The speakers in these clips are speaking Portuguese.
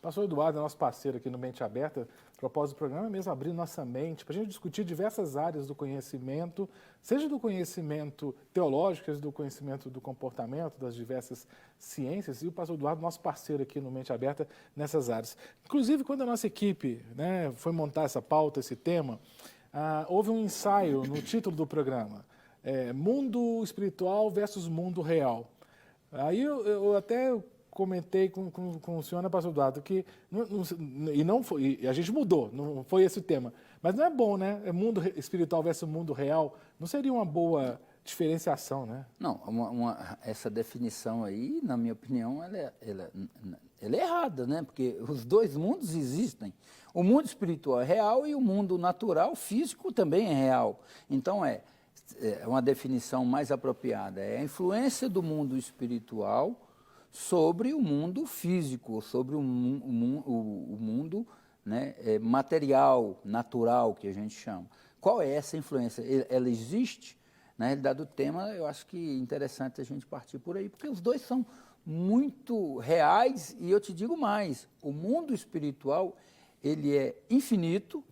Pastor Eduardo é nosso parceiro aqui no Mente Aberta. O propósito do programa é mesmo abrir nossa mente para a gente discutir diversas áreas do conhecimento, seja do conhecimento teológico, seja do conhecimento do comportamento, das diversas ciências. E o pastor Eduardo é nosso parceiro aqui no Mente Aberta nessas áreas. Inclusive, quando a nossa equipe, né, foi montar essa pauta, esse tema, houve um ensaio no título do programa, Mundo Espiritual versus Mundo Real. Aí eu até comentei com o senhor, né, pastor Eduardo, que não foi, e a gente mudou, não foi esse o tema. Mas não é bom, né? É mundo espiritual versus mundo real. Não seria uma boa diferenciação, né? Não, essa definição aí, na minha opinião, ela é errada, né? Porque os dois mundos existem. O mundo espiritual é real e o mundo natural, físico, também é real. Então, é uma definição mais apropriada. É a influência do mundo espiritual sobre o mundo físico, sobre o mundo, né, material, natural, que a gente chama. Qual é essa influência? Ela existe? Na realidade do tema, eu acho que é interessante a gente partir por aí, porque os dois são muito reais, e eu te digo mais, o mundo espiritual, ele é infinito,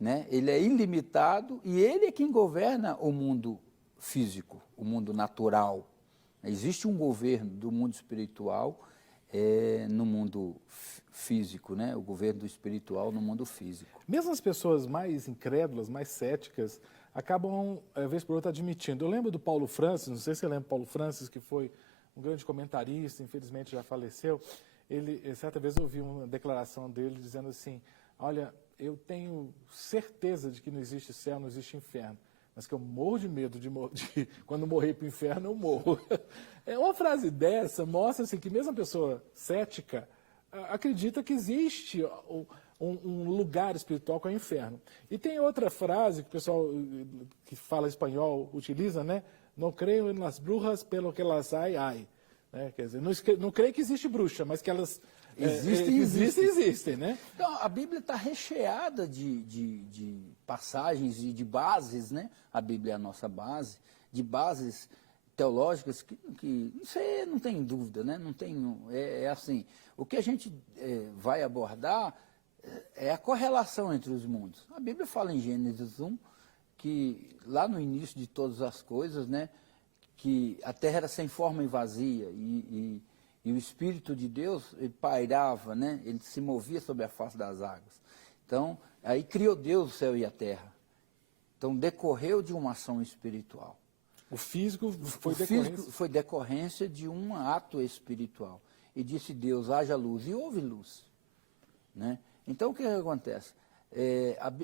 né, ele é ilimitado, e ele é quem governa o mundo físico, o mundo natural. Existe um governo do mundo espiritual no mundo físico, né? O governo do espiritual no mundo físico. Mesmo as pessoas mais incrédulas, mais céticas, acabam, vez por outra, admitindo. Eu lembro do Paulo Francis, não sei se você lembra do Paulo Francis, que foi um grande comentarista, infelizmente já faleceu. Certa vez eu ouvi uma declaração dele dizendo assim, olha, eu tenho certeza de que não existe céu, não existe inferno. Mas que eu morro de medo de quando morrer para o inferno, eu morro. Uma frase dessa mostra assim, que mesmo a pessoa cética acredita que existe um lugar espiritual que é o inferno. E tem outra frase que o pessoal que fala espanhol utiliza, né? Não creio nas bruxas pelo que elas ai. Né? Quer dizer, não creio que existe bruxa, mas que elas existem, né? Então, a Bíblia está recheada de passagens e de bases, né? A Bíblia é a nossa base, de bases teológicas que você não tem dúvida, né? Não tem, assim, o que a gente vai abordar é a correlação entre os mundos. A Bíblia fala em Gênesis 1 que lá no início de todas as coisas, né? Que a terra era sem forma e vazia e o Espírito de Deus, ele pairava, né? Ele se movia sobre a face das águas. Então, aí criou Deus o céu e a terra. Então, decorreu de uma ação espiritual. O físico foi decorrência de um ato espiritual. E disse Deus, haja luz, e houve luz. Né? Então, o que acontece?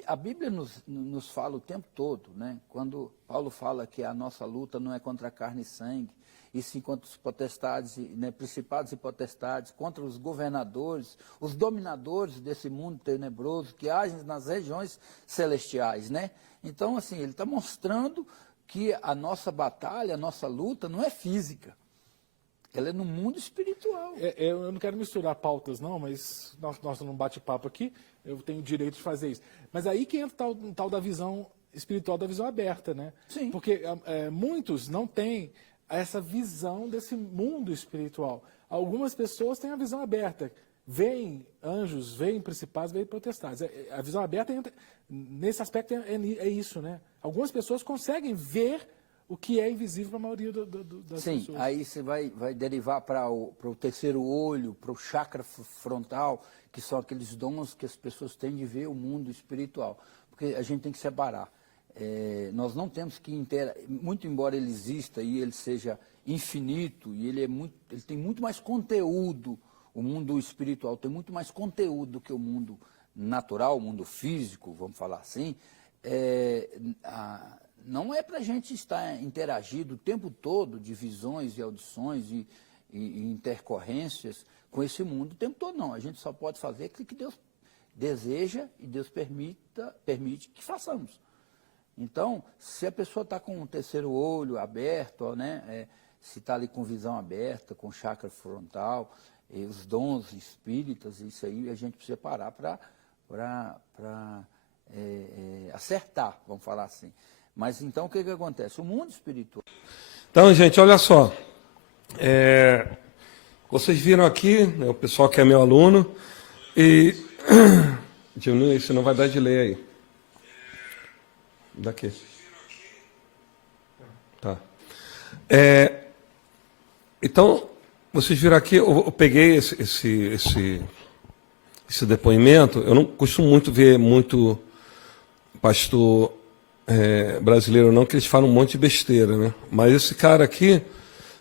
A Bíblia nos fala o tempo todo, né? Quando Paulo fala que a nossa luta não é contra carne e sangue, e sim contra os potestades, né, principados e potestades, contra os governadores, os dominadores desse mundo tenebroso que agem nas regiões celestiais, né? Então, assim, ele está mostrando que a nossa batalha, a nossa luta não é física, ela é no mundo espiritual. Eu não quero misturar pautas, não, mas nós não bate-papo aqui, eu tenho o direito de fazer isso. Mas aí que entra o tal da visão espiritual, da visão aberta, né? Sim. Porque muitos não têm essa visão desse mundo espiritual. Algumas pessoas têm a visão aberta, veem anjos, veem principados, veem potestades. A visão aberta, nesse aspecto, é isso, né? Algumas pessoas conseguem ver o que é invisível para a maioria das pessoas. Sim, aí você vai derivar para o terceiro olho, para o chakra frontal, que são aqueles dons que as pessoas têm de ver o mundo espiritual. Porque a gente tem que separar. Nós não temos que muito embora ele exista e ele seja infinito, e ele tem muito mais conteúdo, o mundo espiritual tem muito mais conteúdo do que o mundo natural, o mundo físico, vamos falar assim, não é para a gente estar interagindo o tempo todo de visões e audições e intercorrências com esse mundo o tempo todo, não. A gente só pode fazer aquilo que Deus deseja e Deus permite que façamos. Então, se a pessoa está com o terceiro olho aberto, né, se está ali com visão aberta, com chakra frontal, os dons espíritas, isso aí a gente precisa parar para acertar, vamos falar assim. Mas então o que acontece? O mundo espiritual... Então, gente, olha só. Vocês viram aqui, né, o pessoal que é meu aluno, e diminui, senão vai dar delay aí. Daqui. Tá. Então, vocês viram aqui, eu peguei esse depoimento. Eu não costumo muito ver muito pastor brasileiro, não, que eles falam um monte de besteira, né? Mas esse cara aqui,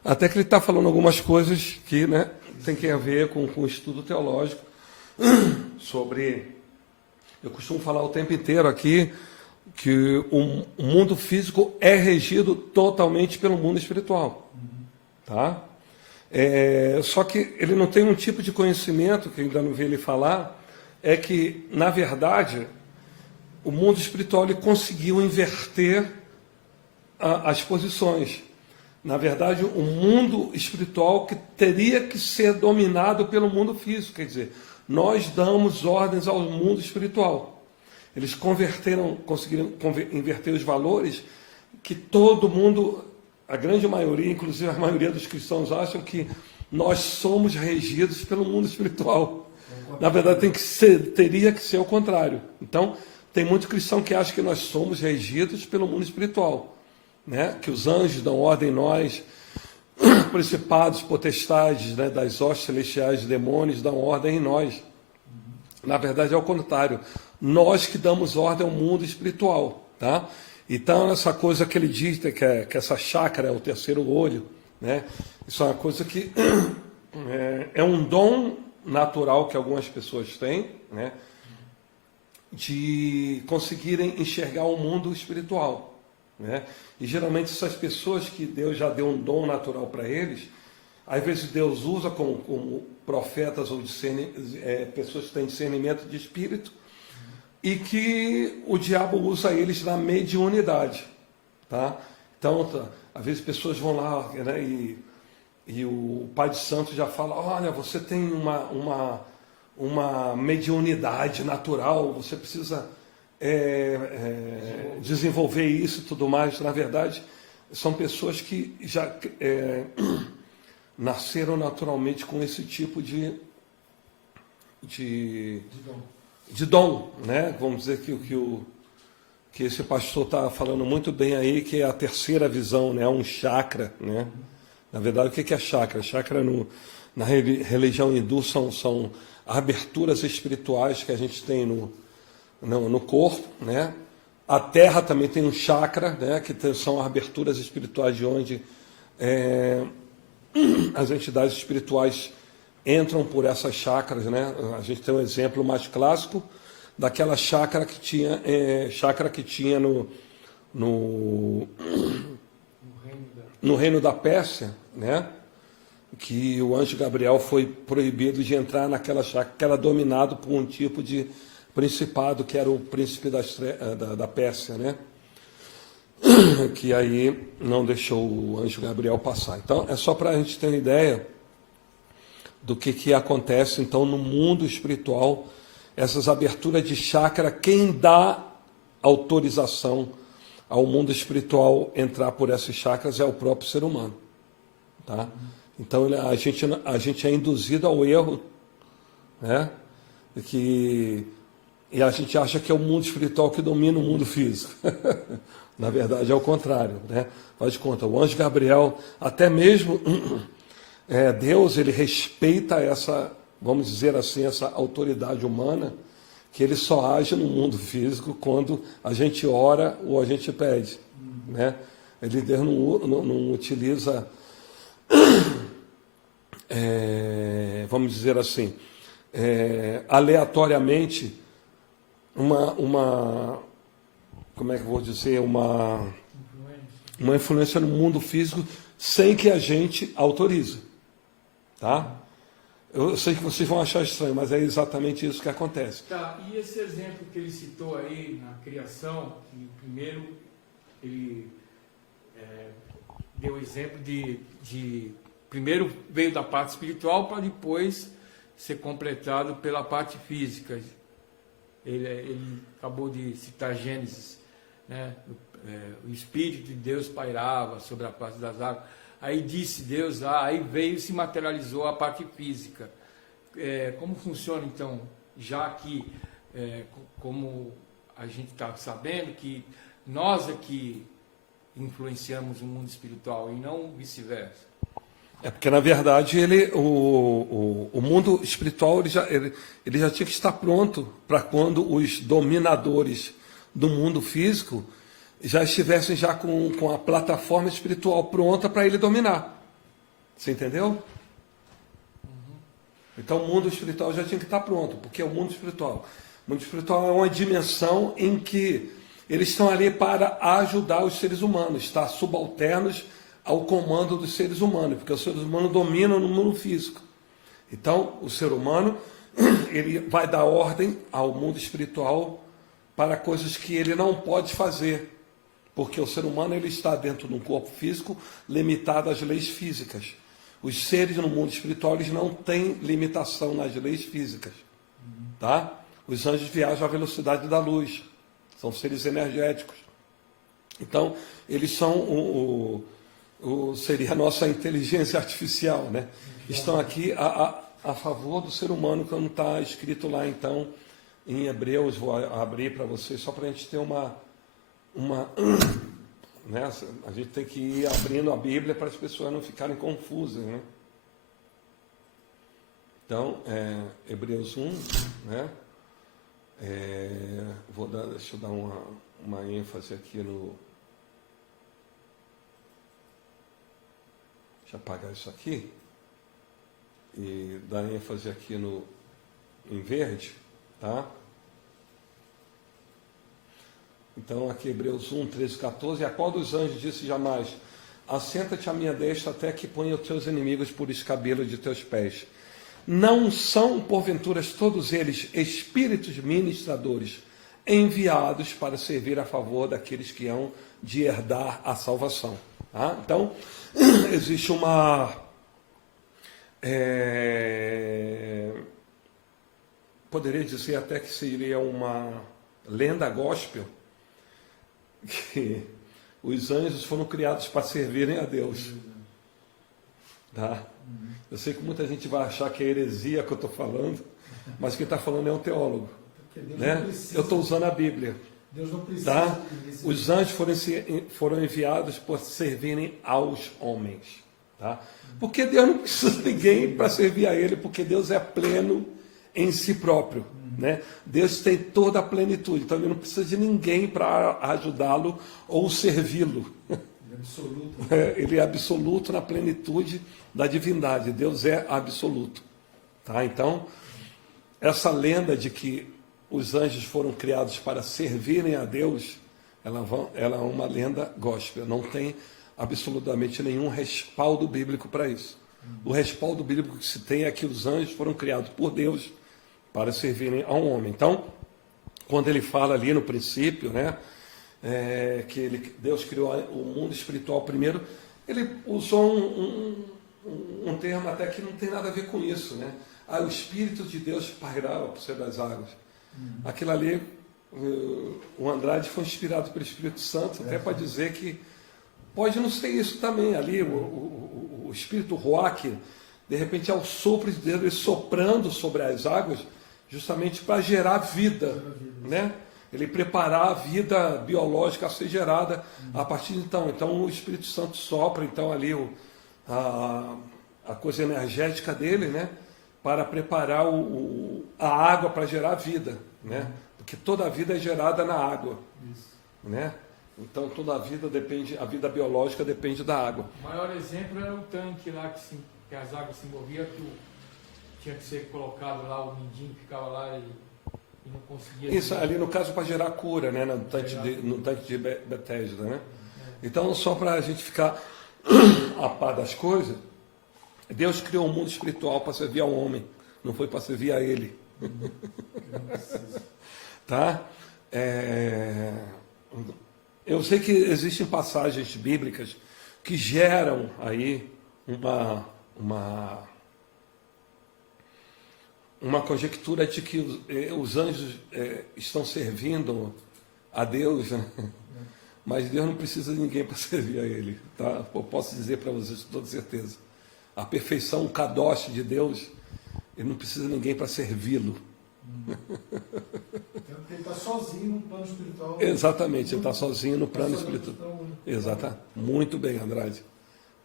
até que ele está falando algumas coisas que, né, tem que ver com o estudo teológico sobre. Eu costumo falar o tempo inteiro aqui que o mundo físico é regido totalmente pelo mundo espiritual, tá? Só que ele não tem um tipo de conhecimento, que ainda não vi ele falar, é que, na verdade, o mundo espiritual ele conseguiu inverter as posições. Na verdade, o mundo espiritual que teria que ser dominado pelo mundo físico, quer dizer, nós damos ordens ao mundo espiritual. Eles conseguiram inverter os valores que todo mundo, a grande maioria, inclusive a maioria dos cristãos, acham que nós somos regidos pelo mundo espiritual. Na verdade, teria que ser o contrário. Então, tem muito cristão que acha que nós somos regidos pelo mundo espiritual, né? Que os anjos dão ordem em nós, principados, potestades, né, das hostes celestiais, demônios dão ordem em nós. Na verdade, é o contrário. Nós que damos ordem ao mundo espiritual, tá? Então, essa coisa que ele diz, que essa chácara é o terceiro olho, né? Isso é uma coisa que é um dom natural que algumas pessoas têm, né? De conseguirem enxergar o mundo espiritual, né? E geralmente essas pessoas que Deus já deu um dom natural para eles, às vezes Deus usa como profetas ou pessoas que têm discernimento de espírito, e que o diabo usa eles na mediunidade, tá? Então, às vezes pessoas vão lá, né, e o Pai de Santo já fala: olha, você tem uma mediunidade natural, você precisa desenvolver isso e tudo mais. Na verdade, são pessoas que já nasceram naturalmente com esse tipo de dom, né? Vamos dizer que esse pastor está falando muito bem aí, que é a terceira visão, né? Um chakra, né? Na verdade, o que é chakra? Chakra na religião hindu são aberturas espirituais que a gente tem no corpo, né? A terra também tem um chakra, né? Que são aberturas espirituais de onde as entidades espirituais entram por essas chakras, né? A gente tem um exemplo mais clássico daquela chácara que tinha no reino da Pérsia, né? Que o anjo Gabriel foi proibido de entrar naquela chácara, que era dominado por um tipo de principado, que era o príncipe da Pérsia, né? Que aí não deixou o anjo Gabriel passar. Então, é só para a gente ter uma ideia do que acontece, então, no mundo espiritual, essas aberturas de chácara. Quem dá autorização ao mundo espiritual entrar por essas chakras é o próprio ser humano, tá? Então, a gente é induzido ao erro, né? E a gente acha que é o mundo espiritual que domina o mundo físico. Na verdade, é o contrário, né? Faz de conta, o anjo Gabriel, até mesmo Deus, ele respeita essa, vamos dizer assim, essa autoridade humana, que ele só age no mundo físico quando a gente ora ou a gente pede, né? Deus não utiliza, vamos dizer assim, aleatoriamente como é que eu vou dizer, uma influência no mundo físico sem que a gente autorize, tá? Eu sei que vocês vão achar estranho, mas é exatamente isso que acontece. Tá, e esse exemplo que ele citou aí na criação, que primeiro ele deu o exemplo de primeiro veio da parte espiritual para depois ser completado pela parte física. Ele acabou de citar Gênesis, né? O Espírito de Deus pairava sobre a face das águas. aí disse Deus lá, aí veio e se materializou a parte física. Como funciona então, já que, como a gente está sabendo, que nós aqui influenciamos o mundo espiritual e não vice-versa? Porque, na verdade, o mundo espiritual ele já tinha que estar pronto para quando os dominadores do mundo físico já estivessem já com a plataforma espiritual pronta para ele dominar. Você entendeu? Então, o mundo espiritual já tinha que estar pronto, porque é o mundo espiritual. O mundo espiritual é uma dimensão em que eles estão ali para ajudar os seres humanos, estar subalternos ao comando dos seres humanos, porque os seres humanos dominam no mundo físico. Então, o ser humano ele vai dar ordem ao mundo espiritual para coisas que ele não pode fazer, porque o ser humano ele está dentro de um corpo físico limitado às leis físicas. Os seres no mundo espiritual eles não têm limitação nas leis físicas. Tá? Os anjos viajam à velocidade da luz, são seres energéticos. Então, eles são seria a nossa inteligência artificial, né? Estão aqui a favor do ser humano, como está escrito lá, então, em Hebreus. Vou abrir para vocês, só para a gente ter uma né? A gente tem que ir abrindo a Bíblia para as pessoas não ficarem confusas, né? Então, Hebreus 1, né? Deixa eu dar uma ênfase aqui no... Deixa eu apagar isso aqui e dar ênfase aqui em verde, tá? Então, aqui Hebreus 1, 13, 14, a qual dos anjos disse jamais, assenta-te à minha destra até que ponha os teus inimigos por escabelo de teus pés. Não são, porventura, todos eles espíritos ministradores, enviados para servir a favor daqueles que hão de herdar a salvação. Tá? Então, existe uma... poderia dizer até que seria uma lenda gospel, que os anjos foram criados para servirem a Deus. Tá? Eu sei que muita gente vai achar que é heresia que eu estou falando, mas quem está falando é um teólogo. Né? Eu estou usando a Bíblia. Deus não precisa. Tá? Os anjos foram enviados por servirem aos homens. Tá? Porque Deus não precisa de ninguém para servir a Ele, porque Deus é pleno em si próprio. Né? Deus tem toda a plenitude, então Ele não precisa de ninguém para ajudá-lo ou servi-lo. Ele é absoluto na plenitude da divindade. Deus é absoluto. Tá? Então, essa lenda de que os anjos foram criados para servirem a Deus, ela é uma lenda gospel. Não tem absolutamente nenhum respaldo bíblico para isso. O respaldo bíblico que se tem é que os anjos foram criados por Deus para servirem a um homem. Então, quando ele fala ali no princípio, né, que Deus criou o mundo espiritual primeiro, ele usou um termo até que não tem nada a ver com isso. Né? O Espírito de Deus pairava por ser das águas. Aquilo ali, o Andrade foi inspirado pelo Espírito Santo, até para dizer que pode não ser isso também. Ali, o Espírito Ruach, de repente, é o sopro de Deus, ele soprando sobre as águas, justamente para gerar vida, né? Ele preparar a vida biológica a ser gerada a partir de então. Então, o Espírito Santo sopra, então, ali a coisa energética dele, né? Para preparar a água para gerar a vida, né? Porque toda a vida é gerada na água, né? Então toda a vida a vida biológica depende da água. O maior exemplo era o tanque lá que as águas se moviam, que tinha que ser colocado lá, o mindinho ficava lá e não conseguia... Isso, ali no caso para gerar cura, né? No tanque de Bethesda, né? Então, só para a gente ficar a par das coisas, Deus criou um mundo espiritual para servir ao homem, não foi para servir a ele. Tá? Eu sei que existem passagens bíblicas que geram aí uma conjectura de que os anjos estão servindo a Deus, né? Mas Deus não precisa de ninguém para servir a Ele. Tá? Eu posso dizer para vocês com toda certeza. A perfeição, o kadosh de Deus, Ele não precisa de ninguém para servi-lo. Ele está sozinho no plano espiritual. Exatamente, ele está sozinho no plano espiritual. Exato. Muito bem, Andrade.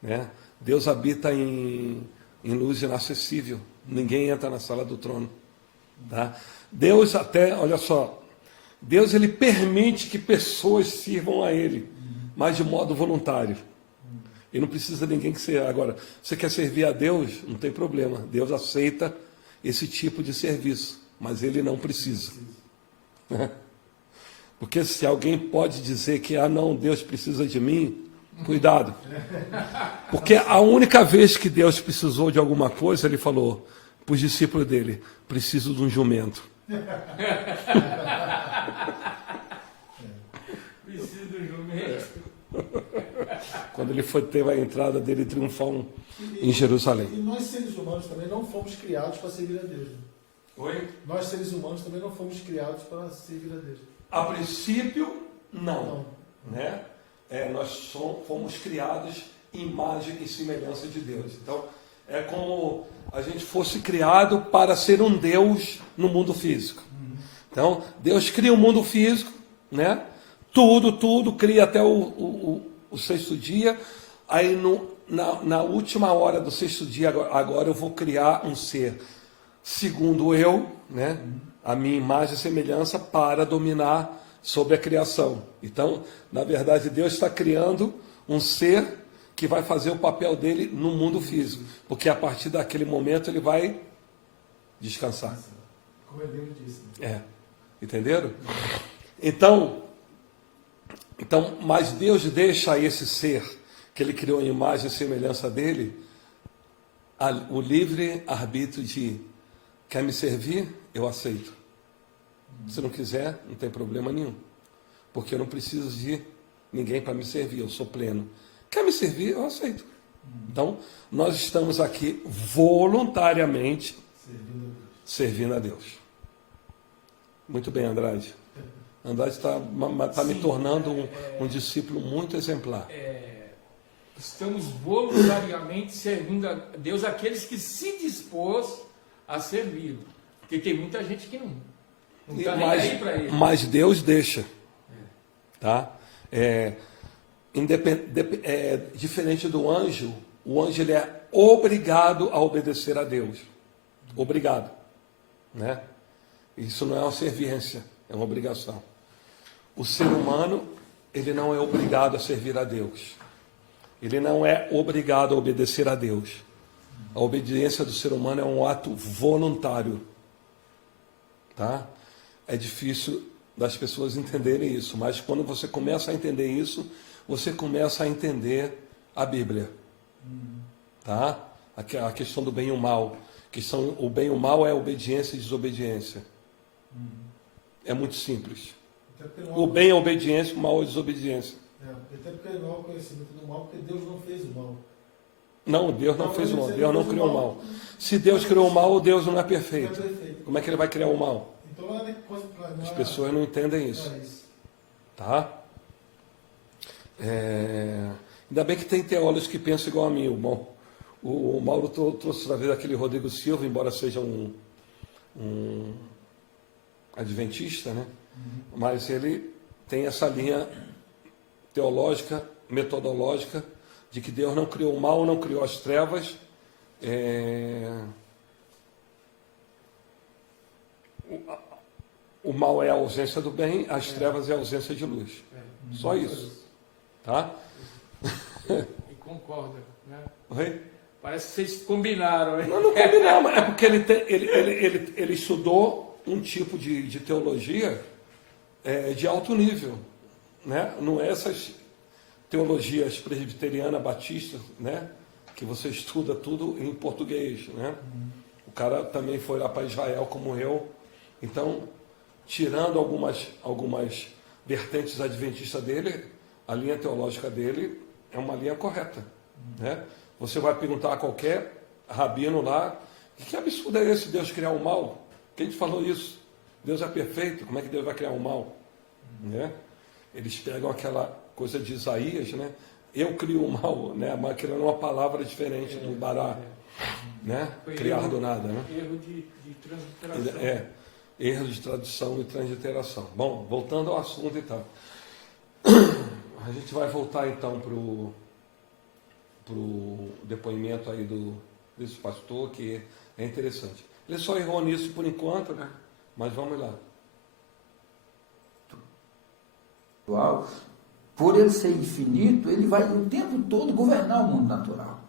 Né? Deus habita em luz inacessível. Ninguém entra na sala do trono. Tá? Deus até, olha só, Deus ele permite que pessoas sirvam a Ele, mas de modo voluntário. Ele não precisa de ninguém que seja. Agora, você quer servir a Deus? Não tem problema. Deus aceita esse tipo de serviço, mas Ele não precisa. Porque se alguém pode dizer que, não, Deus precisa de mim, cuidado. Porque a única vez que Deus precisou de alguma coisa, Ele falou para os discípulos dele, preciso de um jumento. Preciso do jumento. Quando ele foi ter a entrada dele triunfal em Jerusalém. E nós, seres humanos, também não fomos criados para servir a Deus. Né? Oi? Nós, seres humanos, também não fomos criados para servir a Deus. A princípio, não. Né? Nós fomos criados em imagem e semelhança de Deus. Então, é como a gente fosse criado para ser um Deus no mundo físico. Então, Deus cria o mundo físico, né? Tudo, cria até o sexto dia. Aí, na última hora do sexto dia, agora eu vou criar um ser segundo eu, né? A minha imagem e semelhança para dominar sobre a criação. Então, na verdade, Deus está criando um ser que vai fazer o papel dele no mundo físico, porque a partir daquele momento ele vai descansar. Como Deus disse. Né? Entenderam? Então, mas Deus deixa a esse ser que ele criou em imagem e semelhança dele o livre arbítrio de quer me servir, eu aceito. Se não quiser, não tem problema nenhum. Porque eu não preciso de ninguém para me servir, eu sou pleno. Quer me servir, eu aceito. Então, nós estamos aqui voluntariamente servindo a Deus. Muito bem, Andrade. Andrade está me tornando um discípulo muito exemplar. Estamos voluntariamente servindo a Deus aqueles que se dispôs a servi-lo. Porque tem muita gente que não está nem aí para ele. Mas Deus deixa. Tá? Diferente do anjo, o anjo ele é obrigado a obedecer a Deus. Obrigado. Né? Isso não é uma servência, é uma obrigação. O ser humano, ele não é obrigado a servir a Deus. Ele não é obrigado a obedecer a Deus. A obediência do ser humano é um ato voluntário. Tá? É difícil das pessoas entenderem isso, mas quando você começa a entender isso, você começa a entender a Bíblia. Tá? A questão do bem e o mal. O bem e o mal é obediência e desobediência. É muito simples. O bem é obediência, o mal é desobediência. Até porque não é o conhecimento do mal, porque Deus não fez o mal. Não, Deus não fez o mal. Deus não criou o mal. Se Deus criou o mal, Deus não é perfeito. Como é que ele vai criar o mal? As pessoas não entendem isso. Tá? Ainda bem que tem teólogos que pensam igual a mim. O Mauro trouxe outra vez aquele Rodrigo Silva, embora seja um adventista, né? Mas ele tem essa linha teológica, metodológica, de que Deus não criou o mal, não criou as trevas. O mal é a ausência do bem, as trevas é a ausência de luz. Só isso. Tá? E concorda, né? Oi? Parece que vocês combinaram. Hein? Não combinamos, é porque ele estudou um tipo de teologia de alto nível. Né? Não é essas teologias presbiteriana, batista, né? Que você estuda tudo em português. Né? O cara também foi lá para Israel como eu. Então, tirando algumas vertentes adventistas dele, a linha teológica dele é uma linha correta. Né? Você vai perguntar a qualquer rabino lá, que absurdo é esse Deus criar o mal? Quem te falou isso? Deus é perfeito, como é que Deus vai criar o mal? Né? Eles pegam coisa de Isaías, né? Eu crio o mal, né? Mas criando uma palavra diferente do bará, né? Criar do nada, né? Erro de transliteração. Erro de tradução e transliteração. Bom, voltando ao assunto e tal. A gente vai voltar então para o depoimento aí desse pastor, que é interessante. Ele só errou nisso por enquanto, né? Mas vamos lá. Por ele ser infinito, ele vai o tempo todo governar o mundo natural.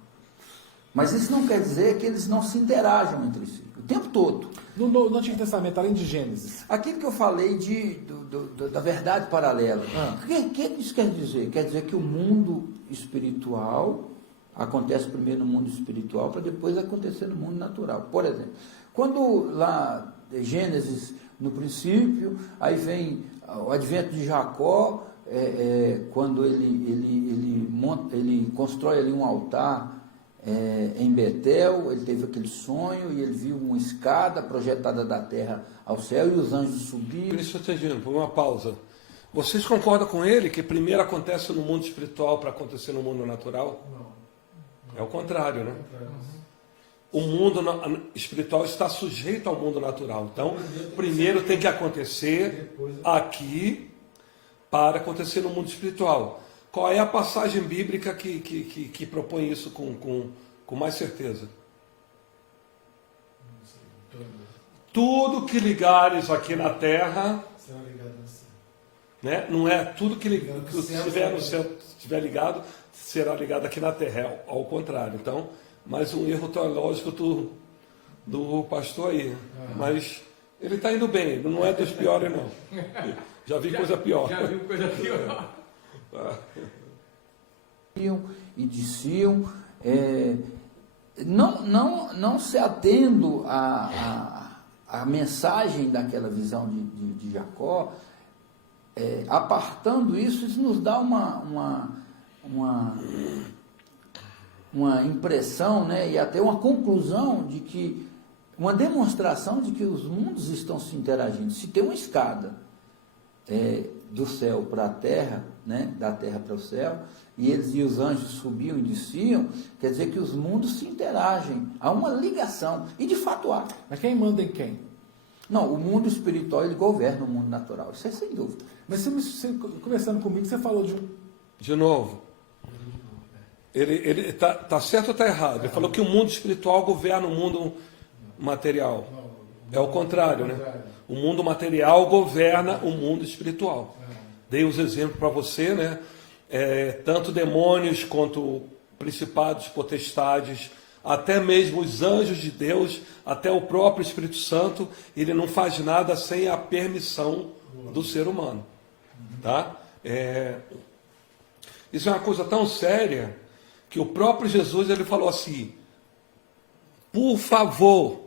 Mas isso não quer dizer que eles não se interajam entre si, o tempo todo. No Antigo Testamento, além de Gênesis, Aquilo que eu falei da verdade paralela, o que isso quer dizer? Quer dizer que o mundo espiritual acontece primeiro no mundo espiritual para depois acontecer no mundo natural. Por exemplo, quando lá Gênesis, no princípio, aí vem o advento de Jacó, quando ele constrói ali um altar em Betel, ele teve aquele sonho e ele viu uma escada projetada da terra ao céu e os anjos subiram. Por isso eu estou dizendo, por uma pausa. Vocês concordam com ele que primeiro acontece no mundo espiritual para acontecer no mundo natural? Não. É o contrário, né? Uhum. O mundo espiritual está sujeito ao mundo natural. Então, primeiro tem que acontecer aqui para acontecer no mundo espiritual. Qual é a passagem bíblica que propõe isso com mais certeza? Tudo que ligares aqui na terra, Será ligado assim. né? Não é tudo que estiver no céu, estiver ligado, será ligado aqui na terra, é ao contrário. Então, mais um erro teológico do pastor aí. Mas ele está indo bem, ele não é dos piores, não. Já vi coisa pior. Já viu coisa pior. E diziam, não se atendo à mensagem daquela visão de Jacó, apartando isso nos dá uma impressão, né, e até uma conclusão de que, uma demonstração de que os mundos estão se interagindo. Se tem uma escada do céu para a terra, né, da terra para o céu, e os anjos subiam e desciam, quer dizer que os mundos se interagem, há uma ligação, e de fato há. mas quem manda em quem? Não, o mundo espiritual ele governa o mundo natural, isso é sem dúvida. Mas você conversando comigo, você falou de De novo, ele tá certo ou está errado? Ele falou que o mundo espiritual governa o mundo material. É o contrário, né? O mundo material governa o mundo espiritual. Dei os exemplos para você, né? Tanto demônios quanto principados, potestades, até mesmo os anjos de Deus, até o próprio Espírito Santo, ele não faz nada sem a permissão do ser humano. Tá? Isso é uma coisa tão séria que o próprio Jesus ele falou assim: por favor,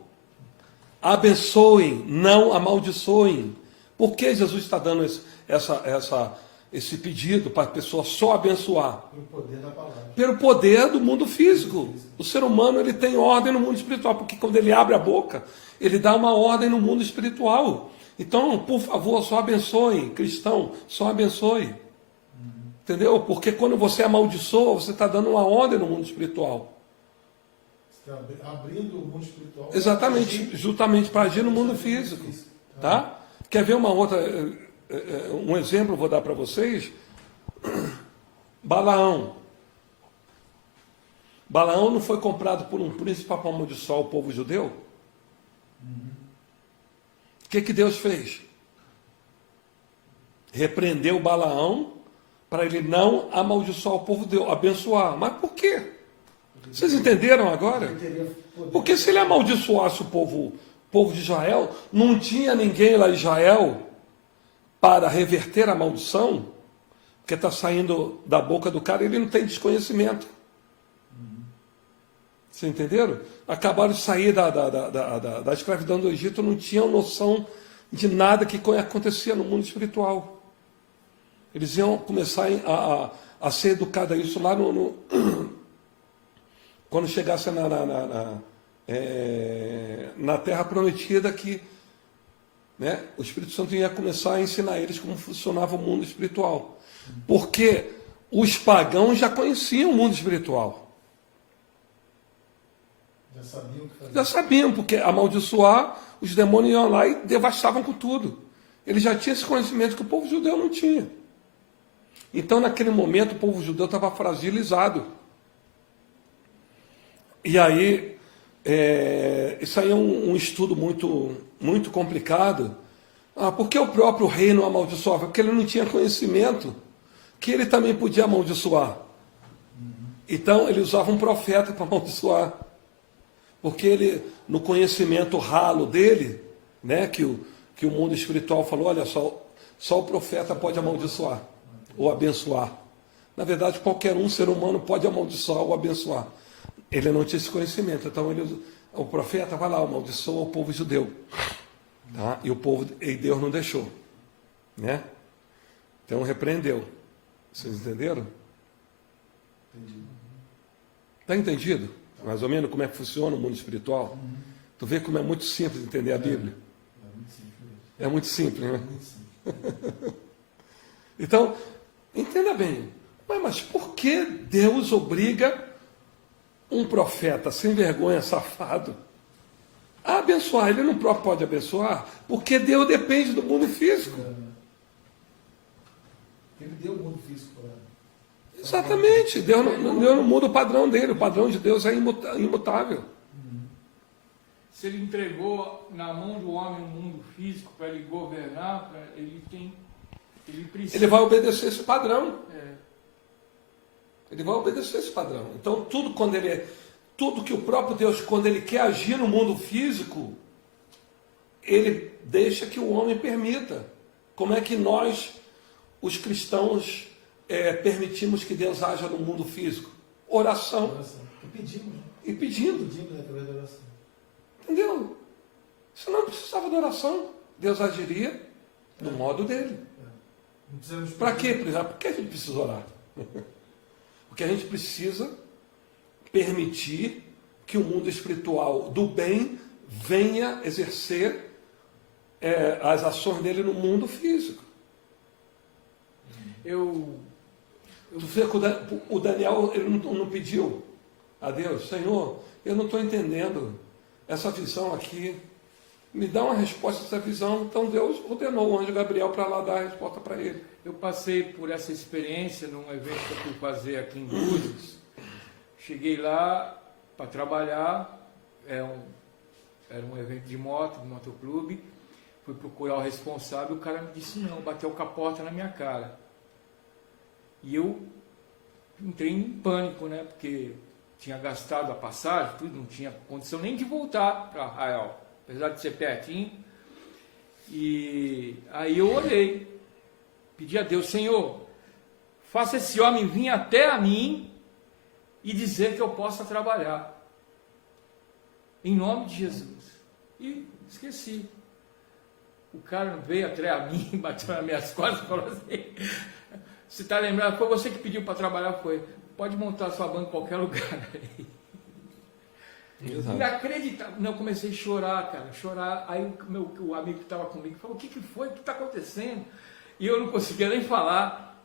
abençoem, não amaldiçoem. Por que Jesus está dando esse pedido para a pessoa só abençoar? Pelo poder da palavra. Pelo poder do mundo físico. O ser humano ele tem ordem no mundo espiritual, porque quando ele abre a boca, ele dá uma ordem no mundo espiritual. Então, por favor, só abençoe, cristão, só abençoe. Entendeu? Porque quando você amaldiçoa, você está dando uma ordem no mundo espiritual. Você está abrindo o mundo espiritual. Exatamente, justamente para agir no mundo físico. Tá? Quer ver um exemplo, vou dar para vocês? Balaão. Balaão não foi comprado por um príncipe para amaldiçoar o povo judeu? O que Deus fez? Repreendeu Balaão para ele não amaldiçoar o povo de Deus, abençoar. Mas por quê? Vocês entenderam agora? Porque se ele amaldiçoasse o povo de Israel, não tinha ninguém lá em Israel para reverter a maldição, porque está saindo da boca do cara, ele não tem desconhecimento. Vocês entenderam? Acabaram de sair da escravidão do Egito, não tinham noção de nada que acontecia no mundo espiritual. Eles iam começar a ser educados a isso lá quando chegasse na Terra Prometida, que, né, o Espírito Santo ia começar a ensinar eles como funcionava o mundo espiritual. Porque os pagãos já conheciam o mundo espiritual. Já sabiam o que fazer. Já sabiam, porque amaldiçoar, os demônios iam lá e devastavam com tudo. Ele já tinha esse conhecimento que o povo judeu não tinha. Então, naquele momento, o povo judeu estava fragilizado. E aí, isso aí é um estudo muito complicado. Por que o próprio rei não amaldiçoava? Porque ele não tinha conhecimento que ele também podia amaldiçoar. Então, ele usava um profeta para amaldiçoar. Porque ele, no conhecimento ralo dele, né, que o mundo espiritual falou, olha só o profeta pode amaldiçoar ou abençoar. Na verdade, qualquer ser humano pode amaldiçoar ou abençoar. Ele não tinha esse conhecimento, então o profeta vai lá, amaldiçoa o povo judeu. Tá? E Deus não deixou. Né? Então repreendeu. Vocês entenderam? Entendi. Está entendido? Mais ou menos como é que funciona o mundo espiritual? Tu vê como é muito simples entender a Bíblia? É muito simples. É muito simples, né? Muito simples. Então, entenda bem. Mas por que Deus obriga um profeta sem vergonha, safado, a abençoar? Ele não próprio pode abençoar, porque Deus depende do mundo físico. Ele deu o mundo físico para ela. Exatamente. Deus não muda o padrão dele. O padrão de Deus é imutável. Se ele entregou na mão do homem o mundo físico para ele governar, ele precisa. Ele vai obedecer esse padrão. É. Ele vai obedecer esse padrão. Então, tudo que o próprio Deus, quando ele quer agir no mundo físico, ele deixa que o homem permita. Como é que nós, os cristãos, permitimos que Deus haja no mundo físico? Oração. Oração. E pedimos, né? E pedindo. Pedimos através da oração. Entendeu? Se não precisava de oração, Deus agiria do modo dele. Não precisamos pedir. Para quê? Por que a gente precisa orar? Porque a gente precisa permitir que o mundo espiritual do bem venha exercer as ações dele no mundo físico. Tu vê que o Daniel ele não pediu a Deus, Senhor, eu não estou entendendo essa visão aqui, me dá uma resposta a essa visão. Então Deus ordenou o anjo Gabriel para lá dar a resposta para ele. Eu passei por essa experiência num evento que eu fui fazer aqui em Búzios. Cheguei lá para trabalhar, era um evento de moto, de motoclube. Fui procurar o responsável, o cara me disse não, bateu com a porta na minha cara. E eu entrei em pânico, né? Porque tinha gastado a passagem, tudo, não tinha condição nem de voltar para Arraial, apesar de ser pertinho. E aí eu orei, pedi a Deus, Senhor, faça esse homem vir até a mim e dizer que eu possa trabalhar. Em nome de Jesus. E esqueci. O cara veio até a mim, bateu nas minhas costas e falou assim, você está lembrado? Foi você que pediu para trabalhar? Foi. Pode montar sua banca em qualquer lugar aí. Inacreditável. Não, eu comecei a chorar, cara. Chorar. Aí o amigo que estava comigo falou, o que foi? O que está acontecendo? E eu não conseguia nem falar.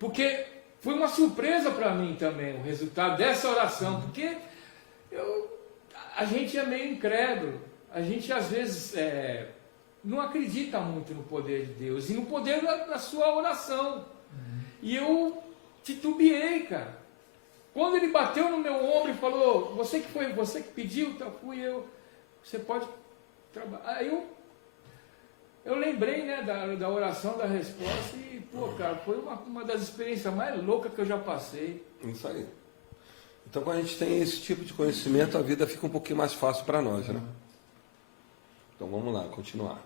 Porque foi uma surpresa para mim também o resultado dessa oração. Porque a gente é meio incrédulo. A gente às vezes não acredita muito no poder de Deus e no poder da sua oração. E eu titubeei, cara. Quando ele bateu no meu ombro e falou, você que pediu, então fui eu. Você pode trabalhar. Aí eu lembrei, né, da oração, da resposta e, pô, cara, foi uma das experiências mais loucas que eu já passei. Isso aí. Então, quando a gente tem esse tipo de conhecimento, a vida fica um pouquinho mais fácil para nós, né? Então, vamos lá, continuar.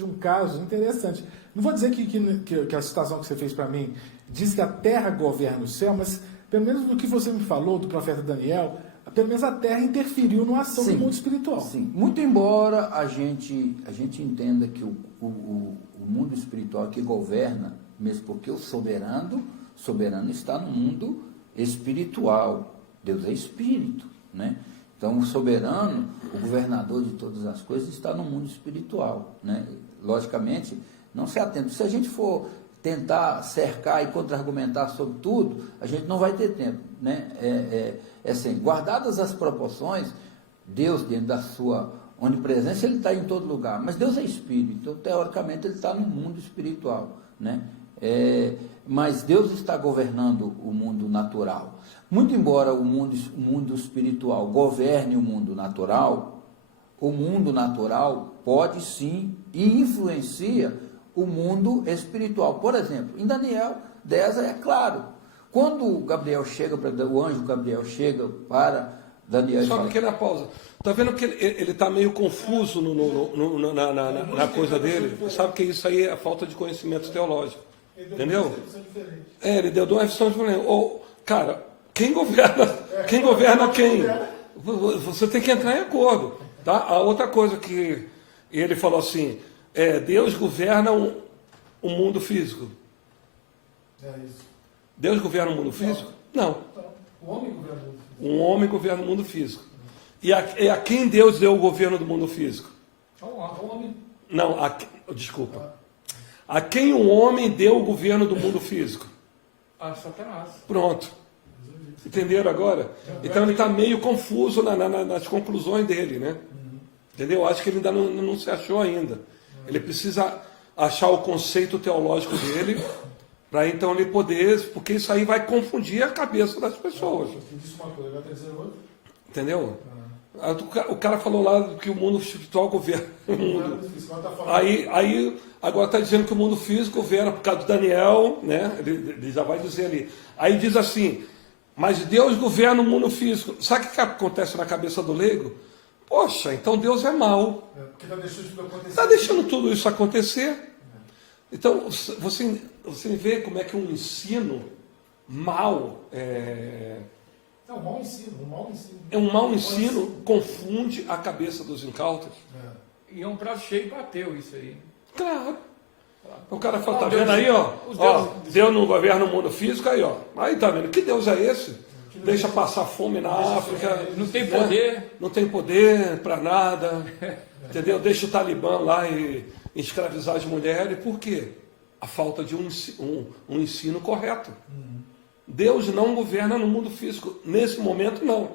Um caso interessante. Não vou dizer que a citação que você fez para mim diz que a terra governa o céu, mas pelo menos no que você me falou do profeta Daniel, pelo menos a terra interferiu na ação do mundo espiritual. Sim. Muito embora a gente entenda que o mundo espiritual que governa, mesmo porque o soberano está no mundo espiritual. Deus é espírito, né? Então o soberano, o governador de todas as coisas, está no mundo espiritual, né? Logicamente, não se atenta. Se a gente for tentar cercar e contra-argumentar sobre tudo, a gente não vai ter tempo, né? Assim, guardadas as proporções, Deus, dentro da sua onipresença, ele está em todo lugar, mas Deus é espírito, então teoricamente ele está no mundo espiritual, né? Mas Deus está governando o mundo natural. Muito embora o mundo espiritual governe o mundo natural pode sim e influencia o mundo espiritual. Por exemplo, em Daniel 10 é claro, quando o anjo Gabriel chega para Daniel... Só uma pequena pausa. Está vendo que ele está meio confuso na coisa dele? Sabe que isso aí é a falta de conhecimento teológico. Entendeu? Ele deu duas versões diferentes. Cara, quem governa quem? Você tem que entrar em acordo. Tá? A outra coisa que ele falou assim, Deus governa o mundo físico. É isso. Deus governa o mundo físico? Não. O homem governa o mundo físico. Um homem governa o mundo físico. E a quem Deus deu o governo do mundo físico? Ao homem. Não, desculpa. A quem um homem deu o governo do mundo físico? A Satanás. Pronto. Entenderam agora? Então ele está meio confuso nas conclusões dele, né? Entendeu? Acho que ele ainda não se achou ainda. Ele precisa achar o conceito teológico dele, para então ele poder, porque isso aí vai confundir a cabeça das pessoas. Disse uma coisa, vai dizer outra. Entendeu? O cara falou lá que o mundo espiritual governa o mundo. Aí agora está dizendo que o mundo físico governa por causa do Daniel, né? Ele já vai dizer ali. Aí diz assim, mas Deus governa o mundo físico. Sabe o que acontece na cabeça do leigo? Poxa, então Deus é mau. Porque está deixando tudo acontecer. Está deixando tudo isso acontecer. Então, você vê como é que um ensino mau É um mau ensino, um mau ensino confunde a cabeça dos incautos. E é um prato cheio bateu isso aí. Claro. O cara fala, tá Deus, vendo aí, ó? os Ó, deuses- Deus não governa o mundo físico, aí, ó. Aí tá vendo, que Deus é esse? Deixa passar fome na África. Não tem né? poder. Não tem poder para nada. Entendeu? Deixa o Talibã lá e escravizar as mulheres. Por quê? A falta de um ensino correto. Deus não governa no mundo físico. Nesse momento, não.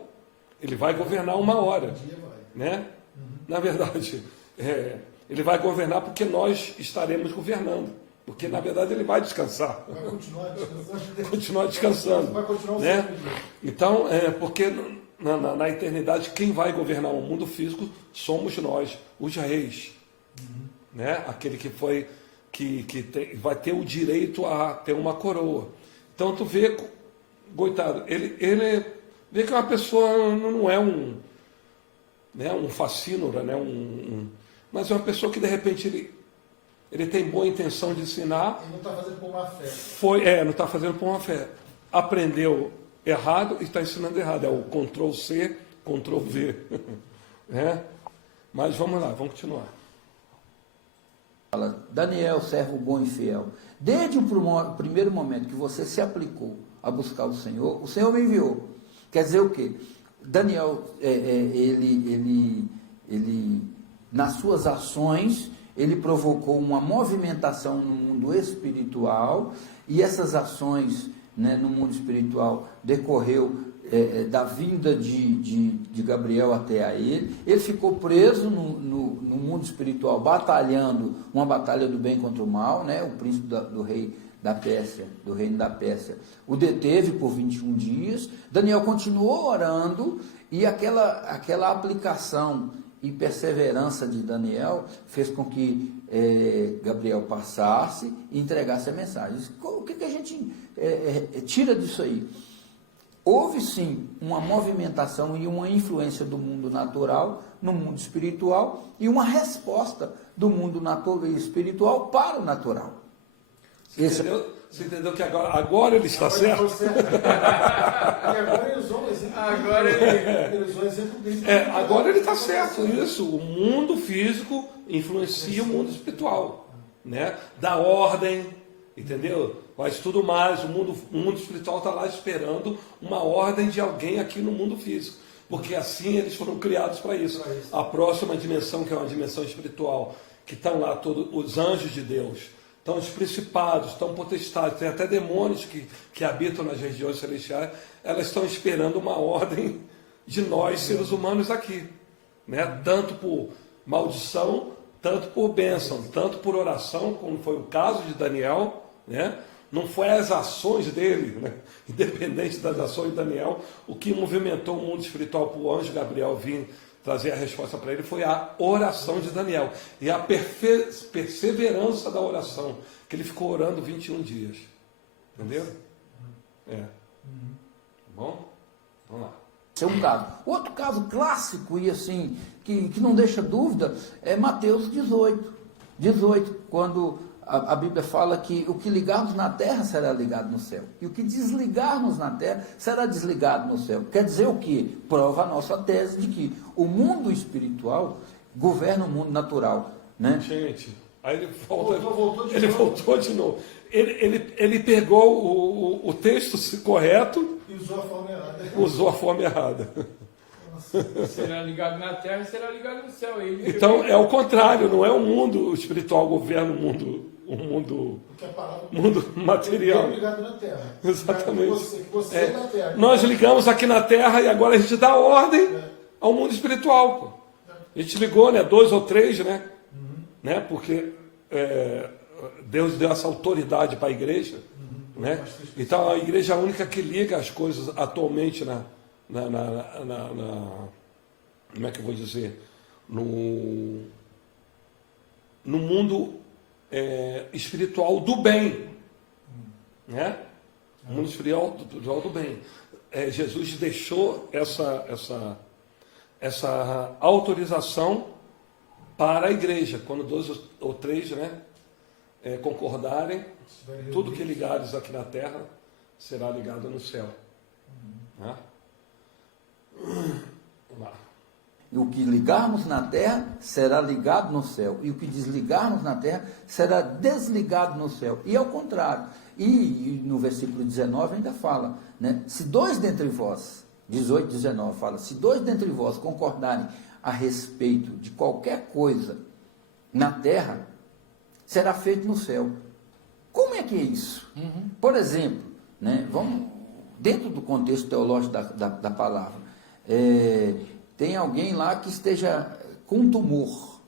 Ele vai governar uma hora. Né? Na verdade, ele vai governar porque nós estaremos governando. Porque, na verdade, ele vai descansar. Vai continuar descansando. Continuar descansando. Vai continuar o né? ciclo de Deus. Então, porque na eternidade, quem vai governar o mundo físico somos nós, os reis. Né? Aquele que foi... vai ter o direito a ter uma coroa. Então tu vê, coitado, ele vê que uma pessoa não é um facínora, né? Mas é uma pessoa que de repente ele tem boa intenção de ensinar. Ele não está fazendo por má fé. Não está fazendo por uma fé. Aprendeu errado e está ensinando errado. É o Ctrl+C, Ctrl+V. Né? Mas vamos lá, vamos continuar. Fala, Daniel, servo bom e fiel, desde o primeiro momento que você se aplicou a buscar o Senhor me enviou. Quer dizer o quê? Daniel, ele nas suas ações, ele provocou uma movimentação no mundo espiritual, e essas ações, né, no mundo espiritual decorreu da vinda de Gabriel até a ele. Ele ficou preso no mundo espiritual, batalhando uma batalha do bem contra o mal, né? O príncipe do reino da Pérsia, o deteve por 21 dias. Daniel continuou orando, e aquela aplicação e perseverança de Daniel fez com que Gabriel passasse e entregasse a mensagem. O que a gente tira disso aí? Houve sim uma movimentação e uma influência do mundo natural no mundo espiritual, e uma resposta do mundo natural e espiritual para o natural. Você entendeu que agora ele está certo? E agora ele usou o exemplo. Ele usou o exemplo bíblico. Agora ele está certo, isso. O mundo físico influencia o mundo espiritual, né? Dá ordem, entendeu? Faz tudo mais. O mundo espiritual está lá esperando uma ordem de alguém aqui no mundo físico, porque assim eles foram criados para isso. A próxima dimensão, que é uma dimensão espiritual, que estão lá todos os anjos de Deus, estão os principados, estão potestades, tem até demônios que habitam nas regiões celestiais, elas estão esperando uma ordem de nós, seres humanos, aqui. Né? Tanto por maldição, tanto por bênção, tanto por oração, como foi o caso de Daniel, né? Não foi as ações dele, né? Independente das ações de Daniel, o que movimentou o mundo espiritual para o anjo Gabriel vir trazer a resposta para ele foi a oração de Daniel e a perseverança da oração, que ele ficou orando 21 dias. Entendeu? Bom? Vamos lá. Esse é um caso. Outro caso clássico e assim, que não deixa dúvida, é Mateus 18. 18, quando a Bíblia fala que o que ligarmos na terra será ligado no céu. E o que desligarmos na terra será desligado no céu. Quer dizer o quê? Prova a nossa tese de que o mundo espiritual governa o mundo natural. Né? Gente, aí ele voltou de novo. novo. Ele pegou o texto correto E usou a forma errada. usou a forma errada. Será ligado na terra e será ligado no céu. Então é o contrário, não é o mundo espiritual governa o mundo Porque a palavra material. é ligado na terra. Exatamente. Que você é na terra. Nós ligamos aqui na terra e agora a gente dá ordem ao mundo espiritual. Pô. A gente ligou, né? 2 ou 3, né? Né? Porque Deus deu essa autoridade para a igreja. Né? Então a igreja é a única que liga as coisas atualmente como é que eu vou dizer? No mundo espiritual do bem. Né? O mundo espiritual do bem. Jesus deixou essa autorização para a igreja. Quando 2 ou 3, né, concordarem, tudo que ligares aqui na terra será ligado no céu. Né? Vamos lá. E o que ligarmos na terra será ligado no céu. E o que desligarmos na terra será desligado no céu. E ao contrário. E no versículo 19 ainda fala, né? Se 2 dentre vós, 18, 19, fala, se 2 dentre vós concordarem a respeito de qualquer coisa na terra, será feito no céu. Como é que é isso? Por exemplo, né? Vamos, dentro do contexto teológico da palavra, tem alguém lá que esteja com um tumor.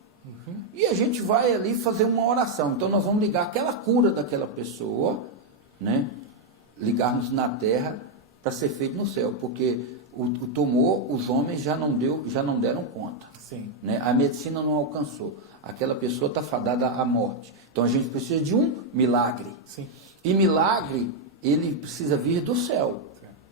E a gente vai ali fazer uma oração. Então nós vamos ligar aquela cura daquela pessoa, né? Ligarmos na terra para ser feito no céu, porque o tumor os homens já não deram conta. Sim. Né? A medicina não alcançou. Aquela pessoa está fadada à morte. Então a gente precisa de um milagre. Sim. E milagre, ele precisa vir do céu.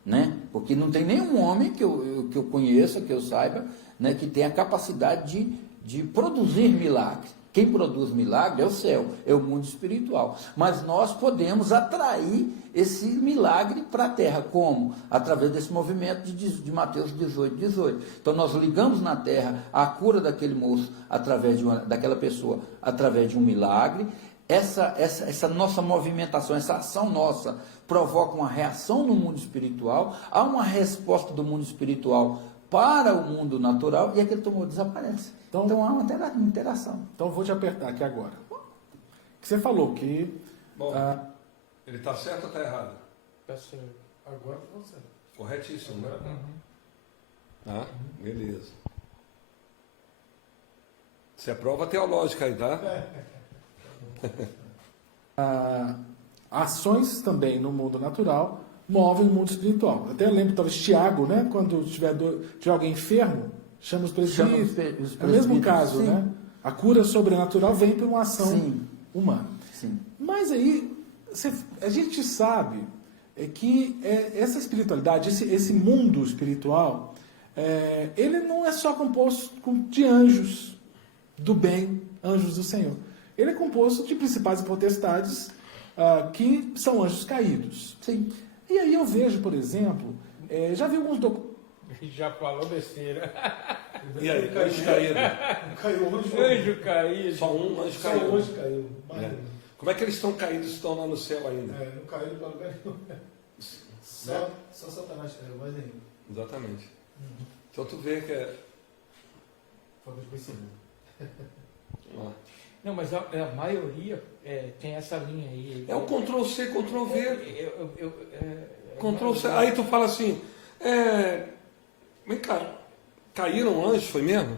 Né? Porque não tem nenhum homem que eu conheça, que eu saiba, né, que tenha a capacidade de produzir milagre. Quem produz milagre é o céu, é o mundo espiritual. Mas nós podemos atrair esse milagre para a terra. Como? Através desse movimento de Mateus 18, 18. Então nós ligamos na terra a cura daquele moço, daquela pessoa, através de um milagre. Essa nossa movimentação, essa ação nossa provoca uma reação no mundo espiritual, há uma resposta do mundo espiritual para o mundo natural e aquele tumor desaparece. Então há uma interação. Então vou te apertar aqui agora. Você falou que... Bom, ele está certo ou está errado? Tá certo. Agora não sei. Corretíssimo, né? Tá? Beleza. Você é prova teológica aí, tá? Ações também no mundo natural movem o mundo espiritual. Até eu lembro, talvez, Tiago, né? Quando tiver alguém enfermo, chama os presbíteros. É o mesmo caso, sim. né? A cura sobrenatural vem por uma ação Sim. humana. Sim. Mas aí, a gente sabe que essa espiritualidade, esse mundo espiritual, ele não é só composto de anjos do bem, anjos do Senhor. Ele é composto de principais e potestades que são anjos caídos. Sim. E aí eu vejo, por exemplo, já vi alguns documentos. Já falou besteira. E aí, anjo caído? Caiu onde? Anjo caído. Só um anjo Só caído. hoje caiu. Como é que eles estão caídos e estão lá no céu ainda? Não caiu para lugar nenhum. Só Satanás caiu, mais nenhum. Exatamente. Então tu vê que Falta de conhecimento. Ó. Não, mas a maioria tem essa linha aí. É o Ctrl-C, Ctrl-V. Ctrl-C. Não, Aí tu fala assim, vem cá, caíram anjos, foi mesmo?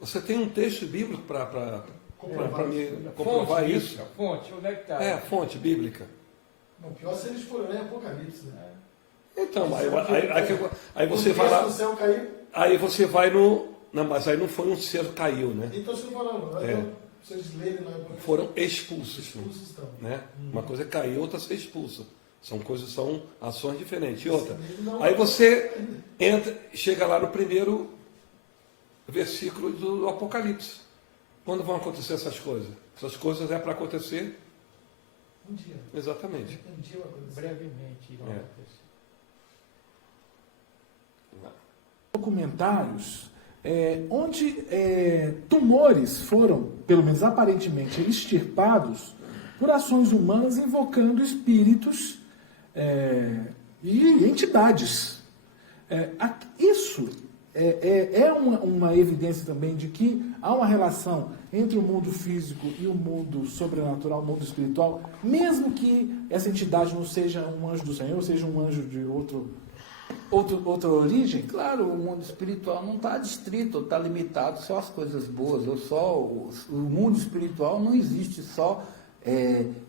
Você tem um texto bíblico para me comprovar fonte isso? bíblica, fonte, onde é que está? Fonte bíblica. Não, pior se eles forem ler Apocalipse, né? Então, aí você vai lá, do céu caiu. aí você vai no... Não, mas aí não foi um ser que caiu, né? Então, se eu falar, se eles lerem lá Apocalipse, Foram expulsos. expulsos estão. Né? Uma coisa é cair, outra é ser expulsa. São ações diferentes. E outra, Não, aí você chega lá no primeiro versículo do Apocalipse. Quando vão acontecer essas coisas? Essas coisas é para acontecer um dia. exatamente. Um dia vai acontecer. Brevemente irão acontecer. Documentários onde tumores foram, pelo menos aparentemente, extirpados por ações humanas invocando espíritos e entidades. Isso é uma evidência também de que há uma relação entre o mundo físico e o mundo sobrenatural, o mundo espiritual, mesmo que essa entidade não seja um anjo do Senhor, seja um anjo de outra origem. Claro, o mundo espiritual não está distrito, está limitado só às coisas boas. O mundo espiritual não existe só,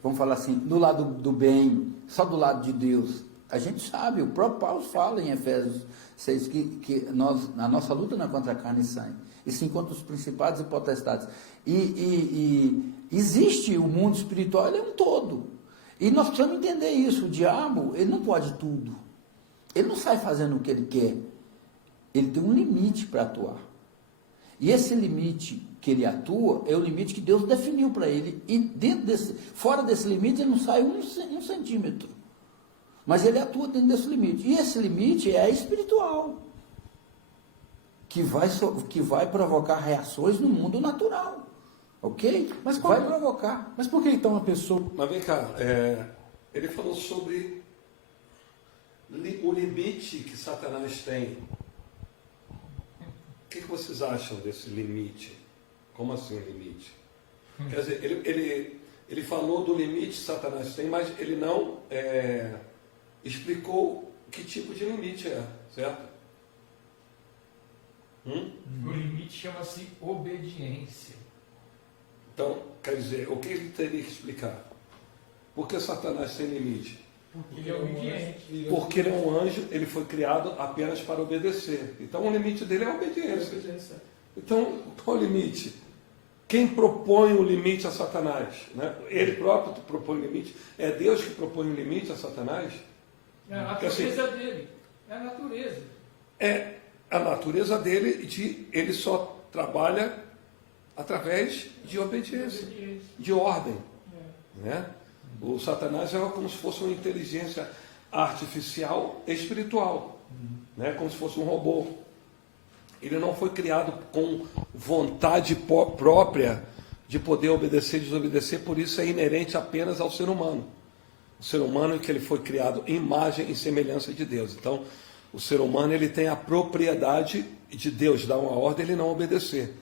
vamos falar assim, do lado do bem, só do lado de Deus. A gente sabe, o próprio Paulo fala em Efésios 6 que a nossa luta não é contra a carne e sangue, e sim contra os principados e potestades. E existe o mundo espiritual, ele é um todo. E nós precisamos entender isso. O diabo, ele não pode tudo. Ele não sai fazendo o que ele quer. Ele tem um limite para atuar. E esse limite que ele atua é o limite que Deus definiu para ele. E fora desse limite, ele não sai um centímetro. Mas ele atua dentro desse limite. E esse limite é espiritual. Que vai provocar reações no mundo natural. Ok? Mas vai provocar. Mas por que então a pessoa... Mas vem cá, ele falou sobre o limite que Satanás tem. O que vocês acham desse limite? Como assim limite? Quer dizer, ele falou do limite que Satanás tem, mas ele não explicou que tipo de limite é, certo? O limite chama-se obediência. Então, quer dizer, o que ele teria que explicar? Por que Satanás tem limite? Porque ele é obediente. Porque ele é um anjo, ele foi criado apenas para obedecer. Então o limite dele é a obediência. Então, qual é o limite? Quem propõe o limite a Satanás? Né? Ele próprio propõe o limite? É Deus que propõe o limite a Satanás? É a natureza dele. É a natureza. É a natureza dele, ele só trabalha através de obediência, de ordem. Né? O Satanás é como se fosse uma inteligência artificial espiritual, né? Como se fosse um robô. Ele não foi criado com vontade própria de poder obedecer e desobedecer, por isso é inerente apenas ao ser humano. O ser humano é que ele foi criado em imagem e semelhança de Deus. Então, o ser humano ele tem a propriedade de Deus dar uma ordem e ele não obedecer.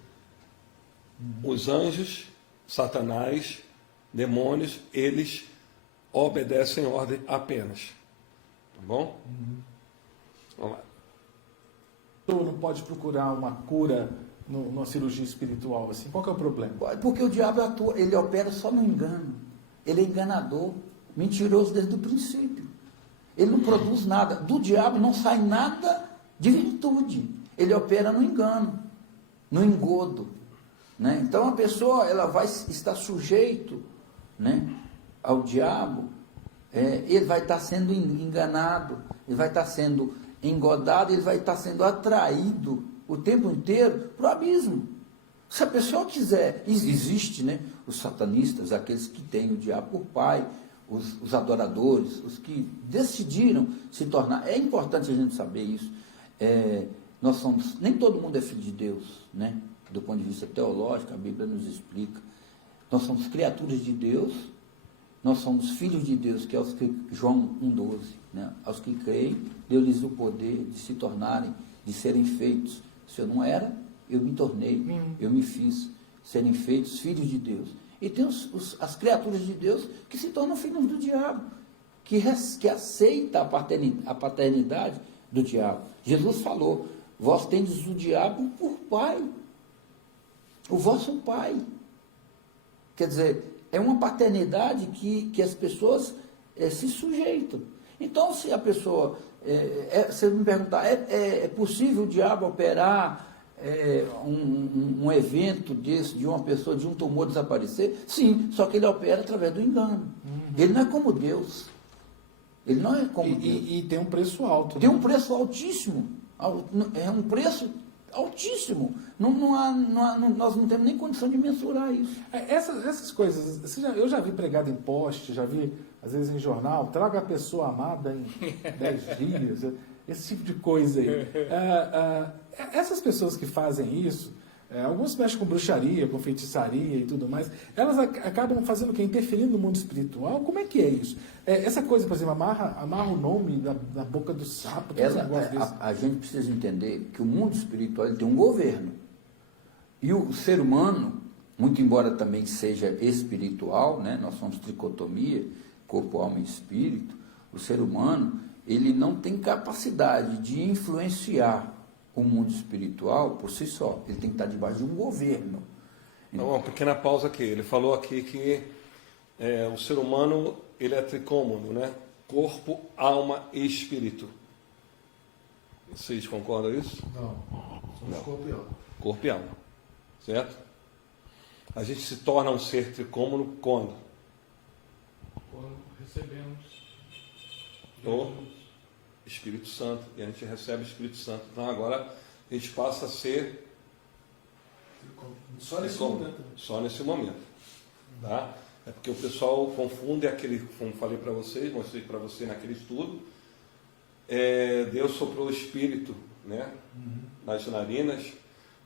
Os anjos, Satanás, demônios, eles obedecem ordem apenas. Tá bom? Vamos lá. não pode procurar uma cura numa cirurgia espiritual assim? Qual que é o problema? Porque o diabo atua, ele opera só no engano. Ele é enganador, mentiroso desde o princípio. Ele não produz nada. Do diabo não sai nada de virtude. Ele opera no engano, no engodo. Né? Então a pessoa ela vai estar sujeito, né, ao diabo, ele vai estar sendo enganado, ele vai estar sendo engodado, ele vai estar sendo atraído o tempo inteiro para o abismo. Se a pessoa quiser, existe, né, os satanistas, aqueles que têm o diabo por pai, os adoradores, os que decidiram se tornar. É importante a gente saber isso. Nós somos, nem todo mundo é filho de Deus, né? Do ponto de vista teológico, a Bíblia nos explica. Nós somos criaturas de Deus, nós somos filhos de Deus, que é os que, João 1,12, né? Aos que creem, deu-lhes o poder de se tornarem, de serem feitos. Se eu não era, eu me tornei, eu me fiz. serem feitos filhos de Deus. E tem as criaturas de Deus que se tornam filhos do diabo, que aceita a paternidade do diabo. Jesus falou, vós tendes o diabo por pai, o vosso pai. Quer dizer, é uma paternidade que as pessoas se sujeitam. Então, se a pessoa, se me perguntar, é possível o diabo operar um evento desse, de uma pessoa, de um tumor desaparecer? Sim, só que ele opera através do engano. Ele não é como Deus. Ele não é como Deus. E tem um preço alto. Tem um preço altíssimo. É um preço altíssimo. Nós não temos nem condição de mensurar isso. Essas coisas, eu já vi pregado em poste, já vi, às vezes, em jornal, traga a pessoa amada em 10 dias, esse tipo de coisa aí. Essas pessoas que fazem isso, alguns mexem com bruxaria, com feitiçaria e tudo mais, elas acabam fazendo o quê? Interferindo no mundo espiritual. Como é que é isso? Essa coisa, por exemplo, amarra o nome da boca do sapo. A gente precisa entender que o mundo espiritual ele tem um governo. E o ser humano, muito embora também seja espiritual, né? Nós somos tricotomia, corpo, alma e espírito, o ser humano ele não tem capacidade de influenciar o mundo espiritual por si só. Ele tem que estar debaixo de um governo. Então, uma pequena pausa aqui. Ele falou aqui que o ser humano ele é tricômono, né? Corpo, alma e espírito. Vocês concordam com isso? Não, somos corpo e alma. Corpo e alma. Certo? A gente se torna um ser tricômono quando? Quando recebemos O Espírito Santo. E a gente recebe o Espírito Santo. Então agora a gente passa a ser Só nesse tricômono. momento. Só nesse momento. Tá? É porque o pessoal confunde aquele, como falei para vocês, mostrei para você naquele estudo, Deus soprou o Espírito, né, nas narinas,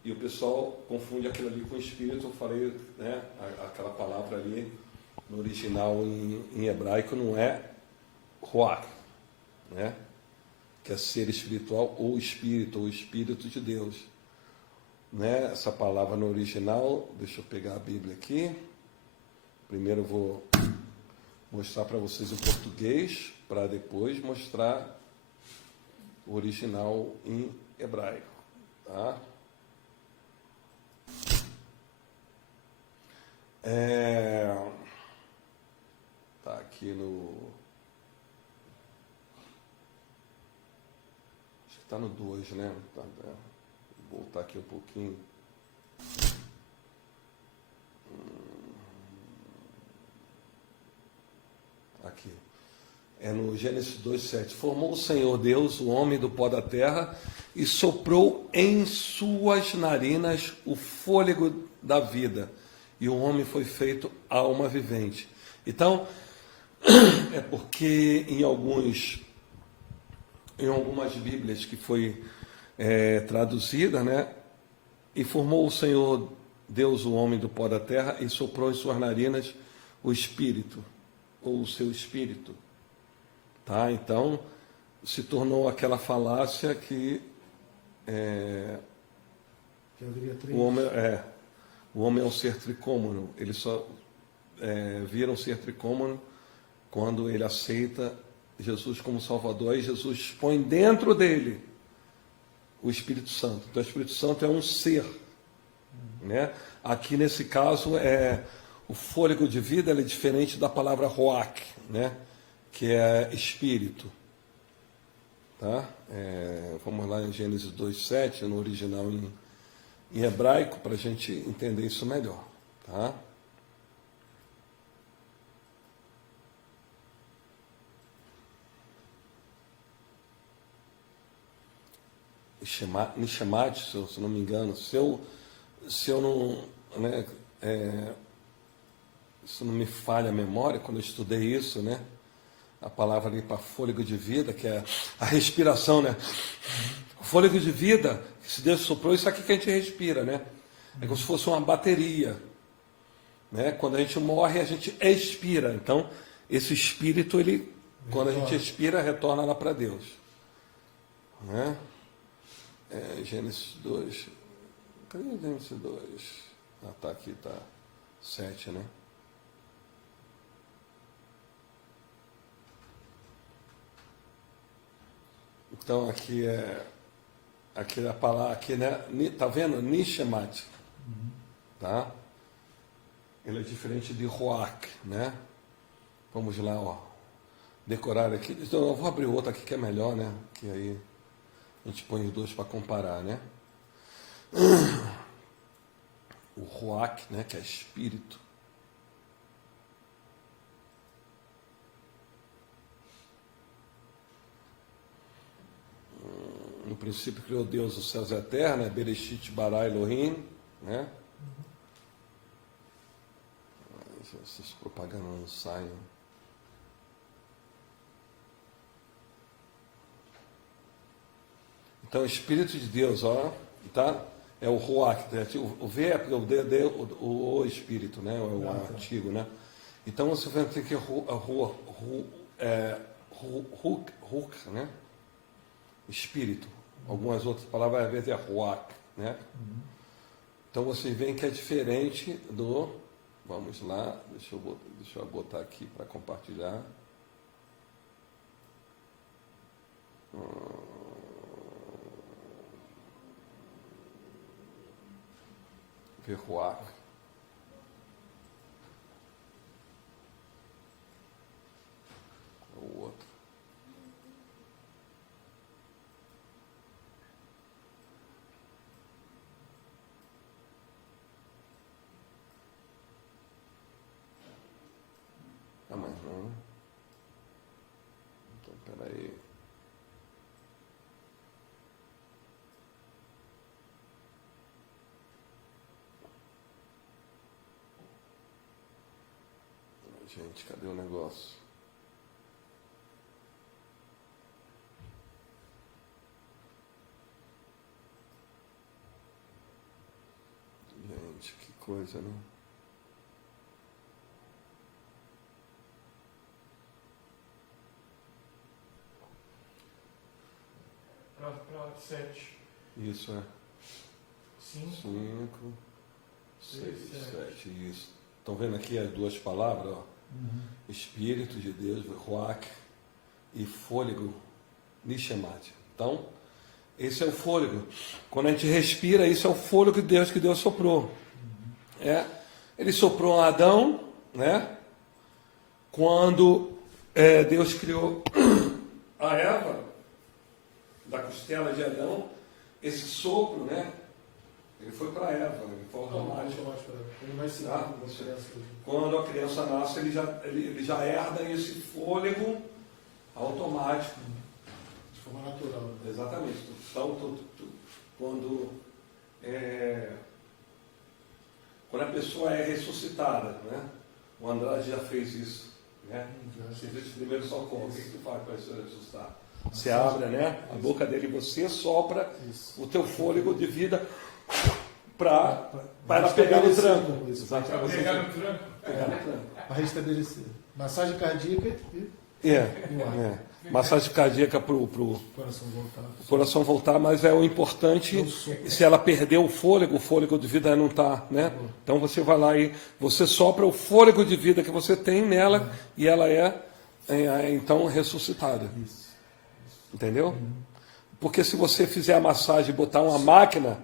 e o pessoal confunde aquilo ali com o Espírito. Eu falei, né, aquela palavra ali, no original em hebraico, não é Ruach, né, que é ser espiritual, ou Espírito de Deus. Né? Essa palavra no original, deixa eu pegar a Bíblia aqui. Primeiro eu vou mostrar para vocês em português, para depois mostrar o original em hebraico. Tá? Tá aqui no... Acho que está no 2, né? Vou voltar aqui um pouquinho. Aqui. É no Gênesis 2:7. Formou o Senhor Deus o homem do pó da terra e soprou em suas narinas o fôlego da vida. E o homem foi feito alma vivente. Então, é porque em algumas Bíblias que foi traduzida, né? E formou o Senhor Deus o homem do pó da terra e soprou em suas narinas o espírito, ou o seu espírito. Tá? Então, se tornou aquela falácia que Que haveria três. o homem é um ser tricômono. Ele só vira um ser tricômono quando ele aceita Jesus como Salvador, e Jesus põe dentro dele o Espírito Santo. Então, o Espírito Santo é um ser. Né? Aqui, nesse caso, o fôlego de vida é diferente da palavra roach, né? Que é espírito. Tá? Vamos lá em Gênesis 2:7, no original em hebraico, para a gente entender isso melhor. Tá? Nishamat, se não me engano, se eu não, né, se não me falha a memória, quando eu estudei isso, né, a palavra ali para fôlego de vida, que é a respiração, né, o fôlego de vida, se Deus soprou, isso aqui que a gente respira, né, é como se fosse uma bateria, né, quando a gente morre, a gente expira, então, esse espírito, ele, quando a gente expira, retorna lá para Deus, né. Gênesis 2. Cadê Gênesis 2? Ah, tá aqui, tá 7, né? Então aqui a palavra aqui, né? Tá vendo? Nishemat, tá? Ele é diferente de Roak, né? Vamos lá, ó. Decorar aqui. Então, eu vou abrir outro aqui que é melhor, né? Que aí a gente põe os dois para comparar, né? O Roak, né? Que é espírito. No princípio criou Deus os céus eternos, Bereshit bara Elohim, né? Essas propagandas não saem. Então, o Espírito de Deus, ó, tá? É o Ruach, o V é o Espírito, né? É o artigo, né? Então, você vai ter que né? Espírito. Algumas outras palavras, às vezes, é Ruach, né? Então, vocês veem que é diferente do... Vamos lá, deixa eu botar aqui para compartilhar. Verroar. O outro. Ah, mas não. Então, peraí. Gente, cadê o negócio? Gente, que coisa, né? Para 7. Isso é 5. 5, 6, 7. 7, isso. Estão vendo aqui as duas palavras, ó? Espírito de Deus, Ruach, e fôlego, Nishemat. Então, esse é o fôlego. Quando a gente respira, isso é o fôlego de Deus que Deus soprou. Ele soprou a Adão, né? Quando Deus criou a Eva, da costela de Adão, esse sopro, né? Ele foi para Eva, ele foi automático. Ele vai se Tá? Quando a criança nasce, ele já herda esse fôlego automático. De forma natural. Exatamente. Então, quando a pessoa é ressuscitada, né? O Andrade já fez isso, né? Serviço de primeiro socorro. O que tu faz para a pessoa ressuscitar? Você abre, né? A boca dele, você sopra o teu fôlego de vida para ela pegar no tranco. Exatamente. Pegar no tranco. Para restabelecer. Massagem cardíaca e Massagem cardíaca para o coração voltar. coração voltar, mas é o importante, se ela perder o fôlego de vida não está, né? Então você vai lá e você sopra o fôlego de vida que você tem nela e ela então ressuscitada. Entendeu? Porque se você fizer a massagem e botar uma máquina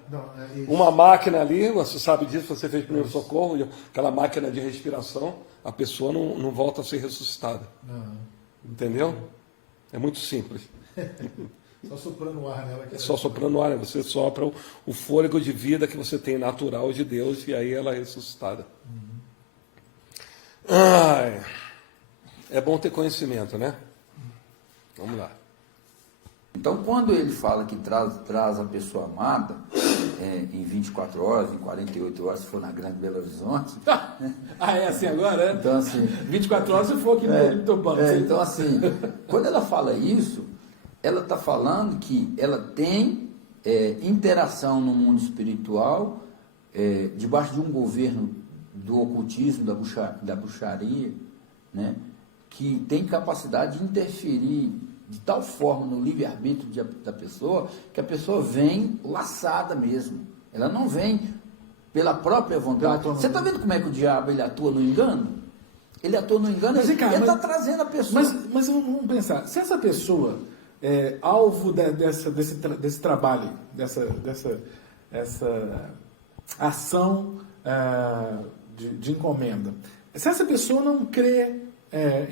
ali, você sabe disso, você fez primeiro socorro, aquela máquina de respiração, a pessoa não volta a ser ressuscitada. Entendeu? É muito simples. Só soprando o ar nela. É só soprando o ar, você sopra o fôlego de vida que você tem natural de Deus e aí ela é ressuscitada. É bom ter conhecimento, né? Vamos lá. Então, quando ele fala que traz a pessoa amada em 24 horas, em 48 horas, se for na Grande Belo Horizonte... É assim agora, né? Então, assim... 24 horas se for aqui no Topão. Então, assim, quando ela fala isso, ela está falando que ela tem interação no mundo espiritual, debaixo de um governo do ocultismo, da bruxaria, né, que tem capacidade de interferir de tal forma no livre-arbítrio da pessoa, que a pessoa vem laçada mesmo. Ela não vem pela própria vontade. Você está vendo como é que o diabo ele atua no engano? Ele atua no engano, Mas, ele cara, está trazendo a pessoa. Mas vamos pensar, se essa pessoa é alvo desse trabalho, dessa ação de encomenda, se essa pessoa não crê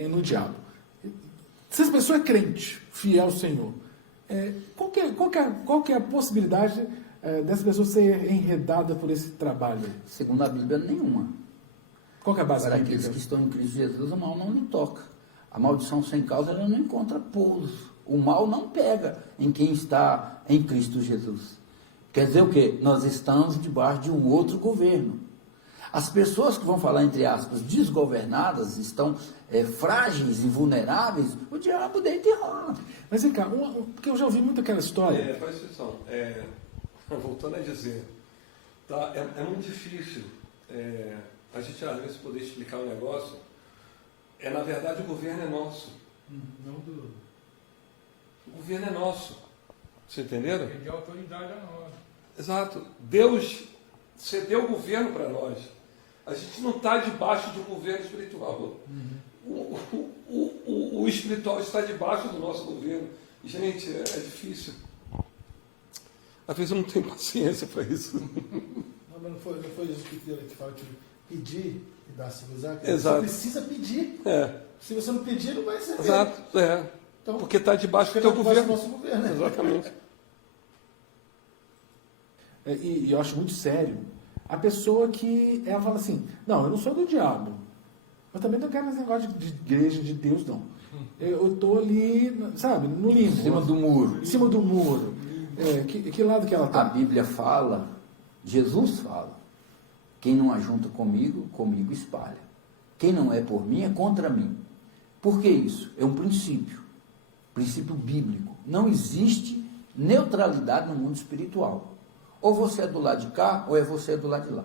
no diabo, se essa pessoa é crente, fiel ao Senhor, qual que é a possibilidade dessa pessoa ser enredada por esse trabalho? Segundo a Bíblia, nenhuma. Qual que é a base Para bíblica? aqueles que estão em Cristo Jesus, o mal não lhe toca. A maldição sem causa, ela não encontra pouso. O mal não pega em quem está em Cristo Jesus. Quer dizer o quê? Nós estamos debaixo de um outro governo. As pessoas que vão falar, entre aspas, desgovernadas, estão frágeis e vulneráveis, o diabo deita e rola. Mas vem cá, porque eu já ouvi muito aquela história. Presta atenção. Voltando a dizer, tá, é muito difícil a gente às vezes poder explicar um negócio. Na verdade, o governo é nosso. Não do... O governo é nosso. Vocês entenderam? Ele deu autoridade a nós. Exato. Deus cedeu o governo para nós. A gente não está debaixo de um governo espiritual. O espiritual está debaixo do nosso governo. Gente, é difícil. Às vezes eu não tenho paciência para isso. Não, mas não foi isso que fala que pedir e dar-se usar. Exato. Você precisa pedir. Se você não pedir, não vai ser. Exato. Então, porque está debaixo do teu governo. Nosso governo. Exatamente. E eu acho muito sério a pessoa que ela fala assim, não, eu não sou do diabo, mas também não quero esse negócio de igreja de Deus, não. Eu estou ali, sabe, no limbo. Em cima do muro. Em cima do muro. Que lado que ela A está? Bíblia fala, Jesus fala, quem não ajunta comigo, comigo espalha. Quem não é por mim, é contra mim. Por que isso? É um princípio bíblico. Não existe neutralidade no mundo espiritual. Ou você é do lado de cá, ou você é do lado de lá.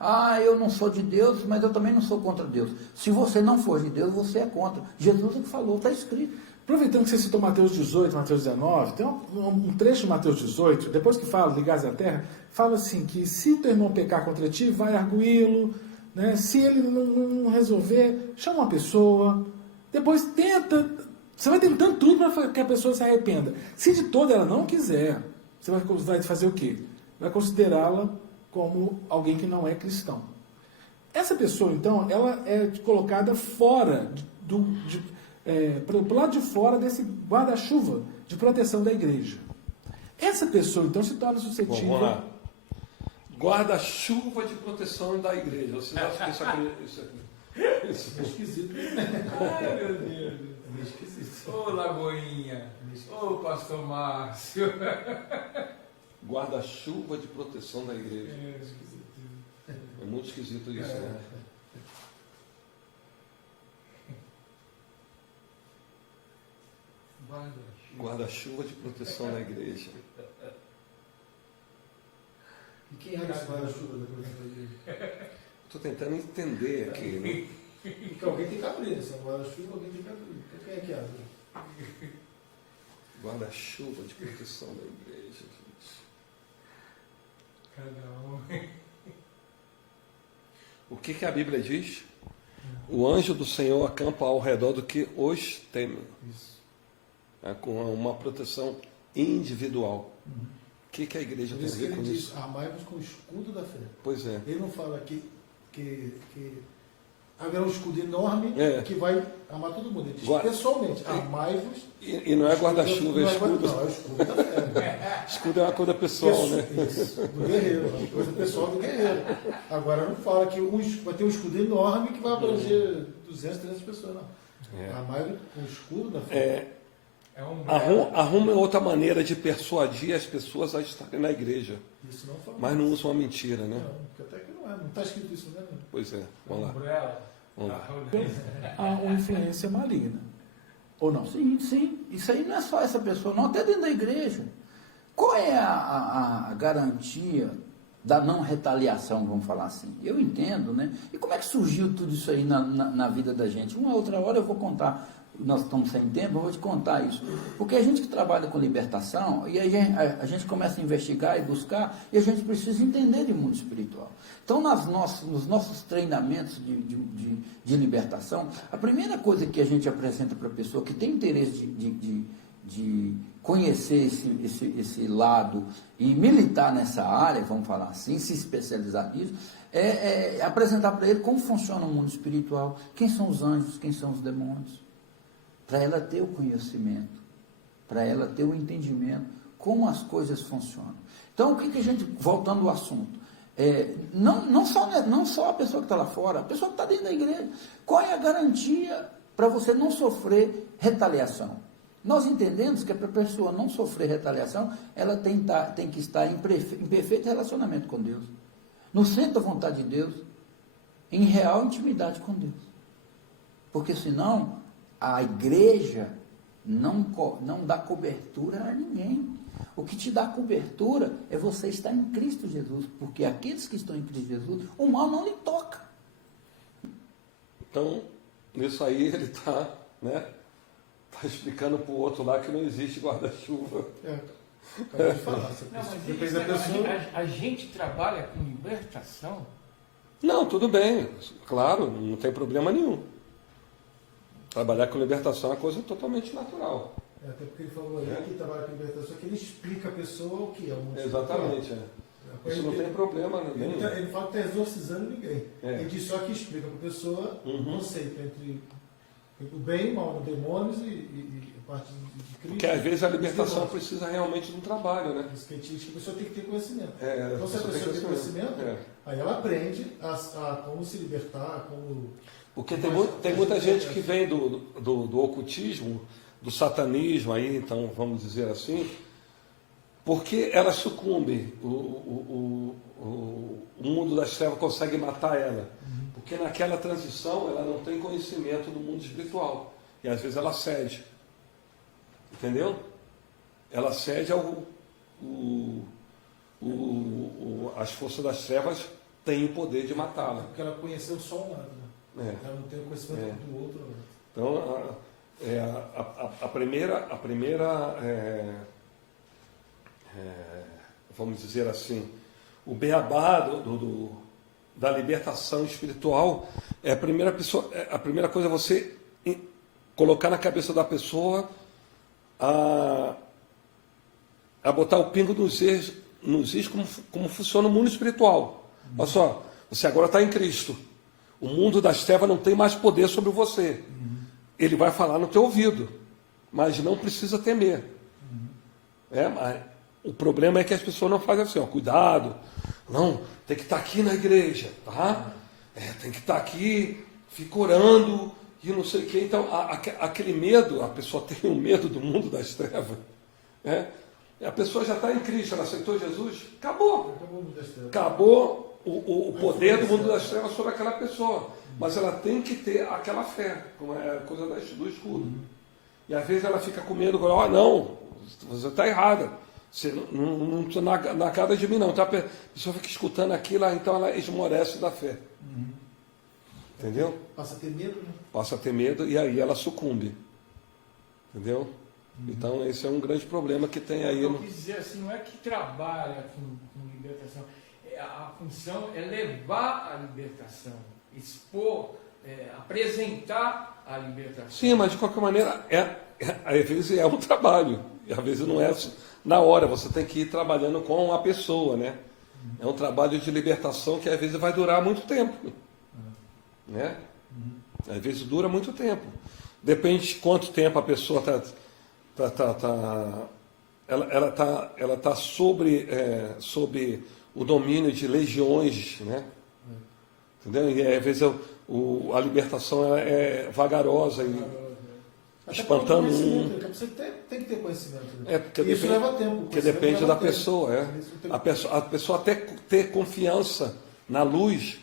Ah, eu não sou de Deus, mas eu também não sou contra Deus. Se você não for de Deus, você é contra. Jesus é que falou, está escrito. Aproveitando que você citou Mateus 18, Mateus 19, tem um trecho de Mateus 18, depois que fala ligados à terra, fala assim, que se teu irmão pecar contra ti, vai arguí-lo, né? Se ele não resolver, chama uma pessoa, depois tenta, você vai tentando tudo para que a pessoa se arrependa. Se de toda ela não quiser, você vai fazer o quê? Vai considerá-la como alguém que não é cristão. Essa pessoa, então, ela é colocada fora, para o lado de fora desse guarda-chuva de proteção da igreja. Essa pessoa, então, se torna suscetível... Bom, vamos lá. Guarda-chuva de proteção da igreja. Vocês acham que isso É esquisito. Ai, meu Deus. É meio esquisito. Ô, Lagoinha. Ô, pastor Márcio. guarda-chuva de proteção da igreja. É muito esquisito isso, né? Guarda-chuva de proteção da igreja. E quem era esse guarda-chuva da igreja? Estou tentando entender aqui, né? Porque alguém tem que abrir. Se é um guarda-chuva, alguém tem que abrir. Então quem é que abre? Guarda-chuva de proteção da igreja, gente. Cada um. O que a Bíblia diz? O anjo do Senhor acampa ao redor do que os teme. Isso. Com uma proteção individual. O que a igreja Por tem a isso que ver com ele diz, isso? armai-vos com o escudo da fé. Pois é. Ele não fala que haverá um escudo enorme que vai amar todo mundo. Ele diz pessoalmente, armai-vos. E não é guarda-chuva, é escudo. Não, é o escudo da fé. Escudo é uma coisa pessoal, né? Isso, do guerreiro, uma coisa pessoal do guerreiro. Agora não fala que vai ter um escudo enorme que vai abranger 200, 300 pessoas, não. Armai-vos com o escudo da fé. Arruma outra maneira de persuadir as pessoas a estarem na igreja. Isso não fala. Mas não usa uma mentira, né? Não, porque até que não é. Não está escrito isso, né? Pois é, vamos lá. Vamos lá. Há uma influência maligna. Ou não? Sim, sim. Isso aí não é só essa pessoa, não, até dentro da igreja. Qual é a garantia da não retaliação, vamos falar assim? Eu entendo, né? E como é que surgiu tudo isso aí na vida da gente? Uma outra hora eu vou contar nós estamos sem tempo, eu vou te contar isso. Porque a gente que trabalha com libertação, e a gente começa a investigar e buscar, e a gente precisa entender de mundo espiritual. Então, nos nossos treinamentos de libertação, a primeira coisa que a gente apresenta para a pessoa que tem interesse de conhecer esse lado e militar nessa área, vamos falar assim, se especializar nisso, é apresentar para ele como funciona o mundo espiritual, quem são os anjos, quem são os demônios, para ela ter o conhecimento, para ela ter o entendimento, como as coisas funcionam. Então, o que a gente, voltando ao assunto, não só a pessoa que está lá fora, a pessoa que está dentro da igreja, qual é a garantia para você não sofrer retaliação? Nós entendemos que para a pessoa não sofrer retaliação, ela tem que estar em perfeito relacionamento com Deus, no centro da vontade de Deus, em real intimidade com Deus. Porque senão, a igreja não dá cobertura a ninguém. O que te dá cobertura é você estar em Cristo Jesus, porque aqueles que estão em Cristo Jesus, o mal não lhe toca. Então, nisso aí ele está, né? Está explicando para o outro lá que não existe guarda-chuva. Acabei de falar. Não, mas Depende isso, da pessoa. a gente trabalha com libertação. Não, tudo bem, claro, não tem problema nenhum. Trabalhar com libertação é uma coisa totalmente natural. Até porque ele falou aí que trabalha com libertação, que ele explica a pessoa o que é o mundo Exatamente. Isso não tem problema nenhum. Ele fala que está exorcizando ninguém. É. Ele diz só que explica para a pessoa o conceito entre o bem e o mal, demônios e a parte de Cristo. Porque às vezes a libertação precisa realmente de um trabalho, né? Isso que ele diz que a pessoa tem que ter conhecimento. É, então, se a pessoa tem conhecimento, aí ela aprende a como se libertar, como... Porque tem muita gente que vem do ocultismo, do satanismo, aí, então, vamos dizer assim, porque ela sucumbe, o mundo das trevas consegue matar ela. Porque naquela transição ela não tem conhecimento do mundo espiritual. E às vezes ela cede. Entendeu? Ela cede as forças das trevas têm o poder de matá-la. Porque ela conheceu só um lado, né? Ela não tem o conhecimento do outro lado. Então, a primeira vamos dizer assim, o beabá da libertação espiritual é a primeira coisa é você colocar na cabeça da pessoa a botar o pingo nos is como funciona o mundo espiritual. Olha só, você agora está em Cristo. O mundo das trevas não tem mais poder sobre você. Ele vai falar no teu ouvido, mas não precisa temer. Mas o problema é que as pessoas não fazem assim, ó, cuidado, não, tem que estar aqui na igreja, tá? Tem que estar aqui, fica orando e não sei o quê. Então, aquele medo, a pessoa tem um medo do mundo das trevas. A pessoa já está em Cristo, ela aceitou Jesus, acabou. Acabou o poder do mundo das trevas sobre aquela pessoa. Mas ela tem que ter aquela fé, como é a coisa do escudo. E às vezes ela fica com medo, não, você está errada. Você não está na cara de mim, não. Então a pessoa fica escutando aquilo, então ela esmorece da fé. Entendeu? Passa a ter medo, né? Passa a ter medo e aí ela sucumbe. Entendeu? Então esse é um grande problema que tem aí. Eu quis dizer assim, não é que trabalha com libertação. A função é levar a libertação, expor, apresentar a libertação. Sim, mas de qualquer maneira, às vezes é um trabalho, e às vezes não é na hora, você tem que ir trabalhando com a pessoa, né? É um trabalho de libertação que às vezes vai durar muito tempo, né? Às vezes dura muito tempo. Depende de quanto tempo a pessoa ela está sobre o domínio de legiões, né? Entendeu? E às vezes a libertação é vagarosa e espantando Você tem que ter conhecimento. porque isso leva tempo. Porque depende da pessoa. A pessoa até ter confiança na luz,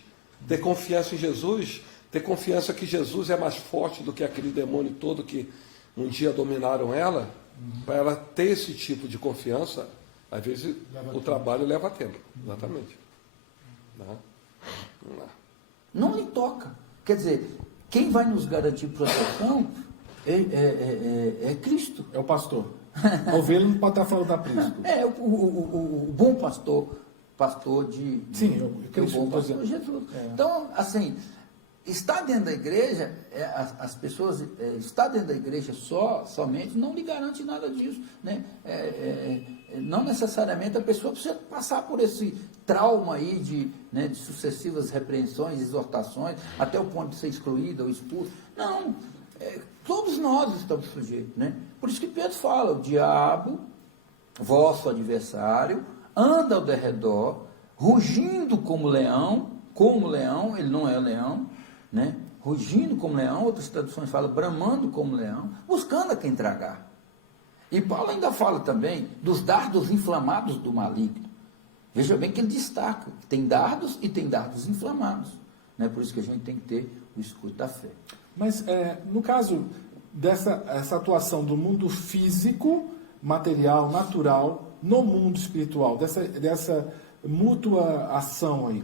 ter confiança em Jesus, ter confiança que Jesus é mais forte do que aquele demônio todo que um dia dominaram ela, para ela ter esse tipo de confiança, às vezes o trabalho leva tempo. Exatamente. Não lhe toca. Quer dizer, quem vai nos garantir proteção é Cristo. É o pastor. A ovelha não pode estar fora do aprisco. O bom pastor de... Sim, o bom pastor Jesus. Então, assim, estar dentro da igreja, as pessoas, estar dentro da igreja somente não lhe garante nada disso, né? Não necessariamente a pessoa precisa passar por esse trauma aí de sucessivas repreensões, exortações, até o ponto de ser excluído ou expulso. Não, todos nós estamos sujeitos, né? Por isso que Pedro fala, o diabo, vosso adversário, anda ao derredor, rugindo como leão, ele não é leão, né? Rugindo como leão, outras traduções falam bramando como leão, buscando a quem tragar. E Paulo ainda fala também dos dardos inflamados do maligno. Veja bem que ele destaca, tem dardos e tem dardos inflamados, né? Por isso que a gente tem que ter o escudo da fé. Mas, no caso essa atuação do mundo físico, material, natural, no mundo espiritual, dessa mútua ação aí,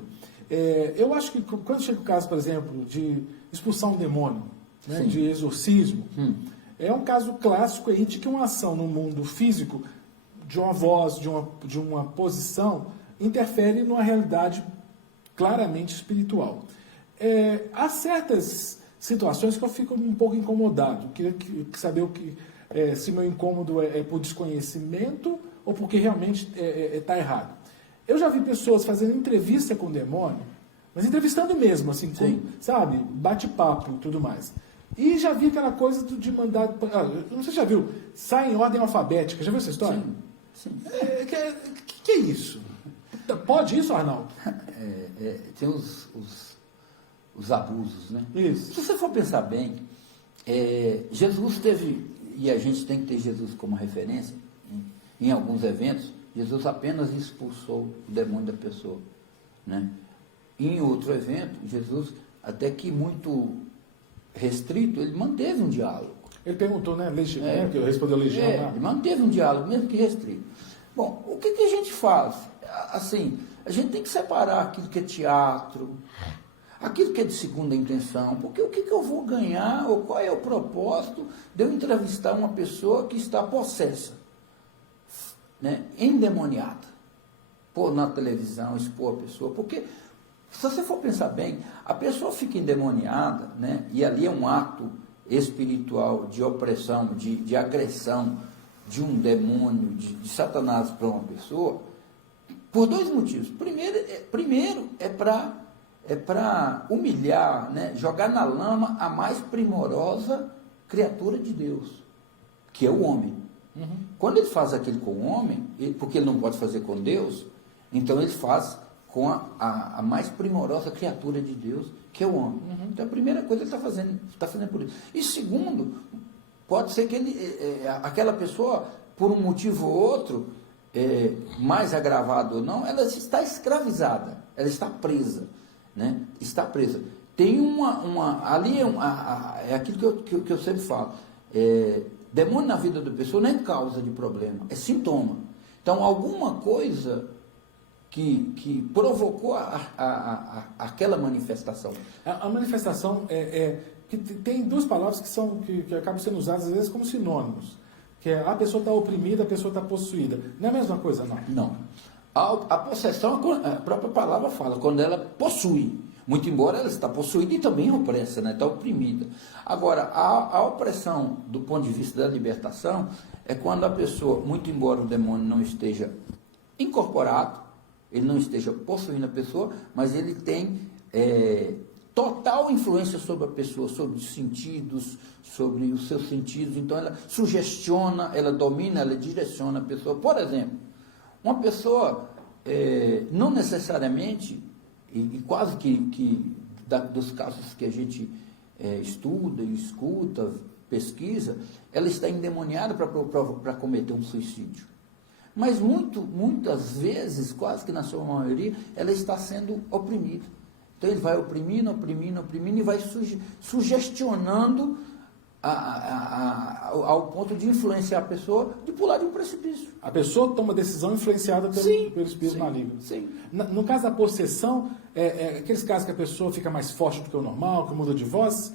eu acho que quando chega o caso, por exemplo, de expulsar um demônio, né, de exorcismo, é um caso clássico aí de que uma ação no mundo físico, de uma voz, de uma posição, interfere numa realidade claramente espiritual. Há certas situações que eu fico um pouco incomodado. Queria saber se meu incômodo é por desconhecimento ou porque realmente está errado. Eu já vi pessoas fazendo entrevista com o demônio, mas entrevistando mesmo, assim, sabe, bate-papo e tudo mais. E já vi aquela coisa de mandar... não sei se já viu, sai em ordem alfabética. Já viu essa história? Sim. Que é isso? Pode isso, Arnaldo? Tem os abusos, né? Isso. Se você for pensar bem, Jesus teve, e a gente tem que ter Jesus como referência, em alguns eventos, Jesus apenas expulsou o demônio da pessoa, né? Em outro evento, Jesus, até que muito restrito, ele manteve um diálogo. Ele perguntou, né? Que respondeu legião lá. Ele manteve um diálogo, mesmo que restrito. Bom, o que a gente faz? Assim, a gente tem que separar aquilo que é teatro, aquilo que é de segunda intenção, porque o que eu vou ganhar, ou qual é o propósito de eu entrevistar uma pessoa que está possessa, né, endemoniada, pôr na televisão, expor a pessoa, porque se você for pensar bem, a pessoa fica endemoniada, né, e ali é um ato espiritual de opressão, de agressão de um demônio, de Satanás para uma pessoa, por dois motivos. Primeiro é para humilhar, né, jogar na lama a mais primorosa criatura de Deus, que é o homem. Quando ele faz aquilo com o homem, porque ele não pode fazer com Deus, então ele faz com a mais primorosa criatura de Deus, que é o homem. Então a primeira coisa ele está fazendo por isso. E segundo, pode ser que aquela pessoa, por um motivo ou outro, mais agravado ou não, ela está escravizada, ela está presa, né? Está presa. Tem ali é aquilo que eu sempre falo. Demônio na vida da pessoa não é causa de problema, é sintoma. Então, alguma coisa que provocou aquela manifestação. A manifestação que tem duas palavras que acabam sendo usadas às vezes como sinônimos, que é a pessoa está oprimida, a pessoa está possuída. Não é a mesma coisa, não? Não. A possessão, a própria palavra fala, quando ela possui. Muito embora ela está possuída e também opressa, né? Está oprimida. Agora, a opressão, do ponto de vista da libertação, é quando a pessoa, muito embora o demônio não esteja incorporado, ele não esteja possuindo a pessoa, mas ele tem total influência sobre a pessoa, sobre os sentidos, sobre os seus sentidos. Então, ela sugestiona, ela domina, ela direciona a pessoa. Por exemplo, uma pessoa não necessariamente... E quase que dos casos que a gente estuda, escuta, pesquisa, ela está endemoniada para cometer um suicídio. Mas muitas vezes, quase que na sua maioria, ela está sendo oprimida. Então ele vai oprimindo e vai sugestionando ao ponto de influenciar a pessoa de pular de um precipício. A pessoa toma decisão influenciada pelo espírito maligno. Sim. No caso da possessão, aqueles casos que a pessoa fica mais forte do que o normal, que muda de voz,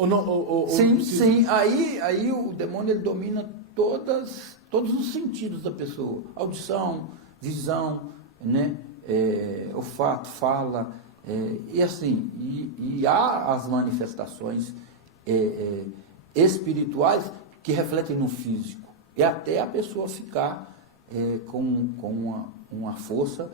Ou não, Sim, sim. Aí o demônio ele domina todos os sentidos da pessoa. Audição, visão, né? Olfato, fala, e assim, e há as manifestações espirituais que refletem no físico. E até a pessoa ficar com uma força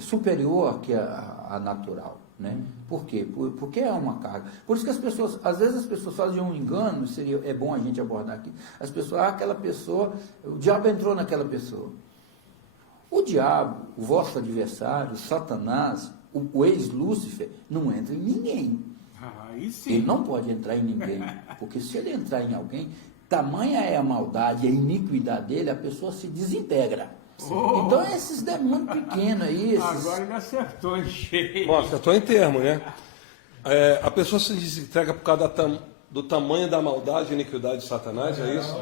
superior que a natural. Né? Por quê? Porque é uma carga. Por isso que às vezes as pessoas fazem um engano, é bom a gente abordar aqui. As pessoas, aquela pessoa, o diabo entrou naquela pessoa. O diabo, o vosso adversário, Satanás, o ex-Lúcifer, não entra em ninguém. Aí sim. Ele não pode entrar em ninguém, porque se ele entrar em alguém, tamanha é a maldade, a iniquidade dele, a pessoa se desintegra. Então esses demônios pequenos aí... Agora ele acertou em cheio. Bom, acertou em termo, né? A pessoa se desintegra por causa do tamanho da maldade e iniquidade de Satanás, é isso?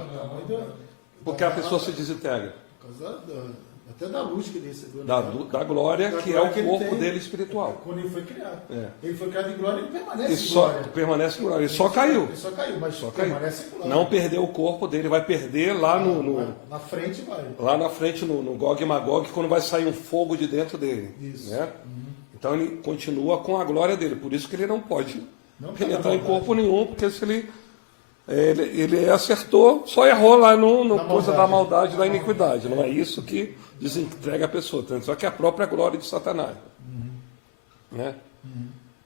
Porque a pessoa se desintegra. Por causa até da luz que ele recebeu. Da glória, que é o corpo dele espiritual. Quando ele foi criado. É. Ele foi criado em glória, ele permanece Ele em só glória. permanece em glória. Ele só caiu. Ele só caiu, mas Só caiu. permanece em glória. Não perdeu o corpo dele, vai perder lá Na frente vai. lá na frente, no Gog e Magog, quando vai sair um fogo de dentro dele. Isso. Né? Então ele continua com a glória dele. Por isso que ele não pode Não penetrar em tá corpo nenhum, porque se ele acertou, só errou lá no coisa da maldade, da iniquidade. Não é isso que desintegra a pessoa. Só que é a própria glória de Satanás. Né?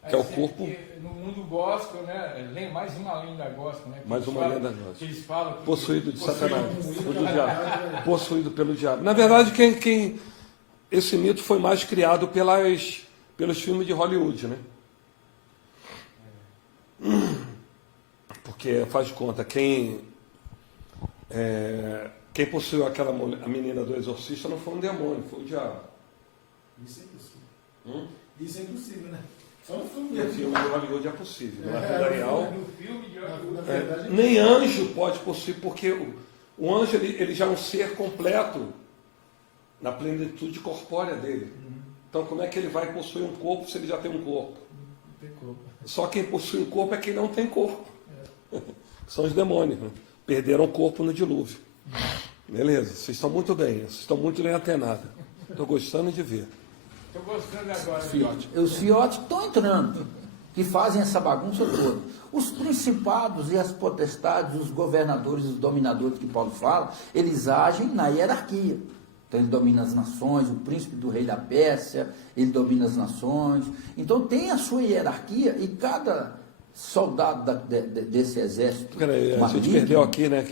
Que é o corpo. No mundo gospel, né? Mais uma lenda gospel, né? Mais uma lenda gospel. Que eles falam que Possuído de Satanás, possuído do diabo. Possuído pelo diabo. Na verdade, esse mito foi mais criado pelos filmes de Hollywood, né? Porque faz de conta, quem possuiu a menina do exorcista não foi um demônio, foi o diabo. Isso é impossível. Isso é impossível, né? Só no filme No mesmo. filme de Hollywood é possível. Na vida real, no filme de Na verdade, nem anjo pode possuir, porque o anjo ele já é um ser completo na plenitude corpórea dele. Então, como é que ele vai possuir um corpo se ele já tem um corpo? não tem como. Só quem possui um corpo é quem não tem corpo. São os demônios. Né? Perderam o corpo no dilúvio. Beleza, vocês estão muito bem, vocês estão muito bem atenados. Estou gostando de ver. Estou gostando agora. Fiote. Os fiotes que estão entrando, que fazem essa bagunça toda. Os principados e as potestades, os governadores, os dominadores que Paulo fala, eles agem na hierarquia. Então ele domina as nações, o príncipe do rei da Pérsia, ele domina as nações. Então tem a sua hierarquia e cada soldado desse exército Peraí, a gente maligno, perdeu aqui, né?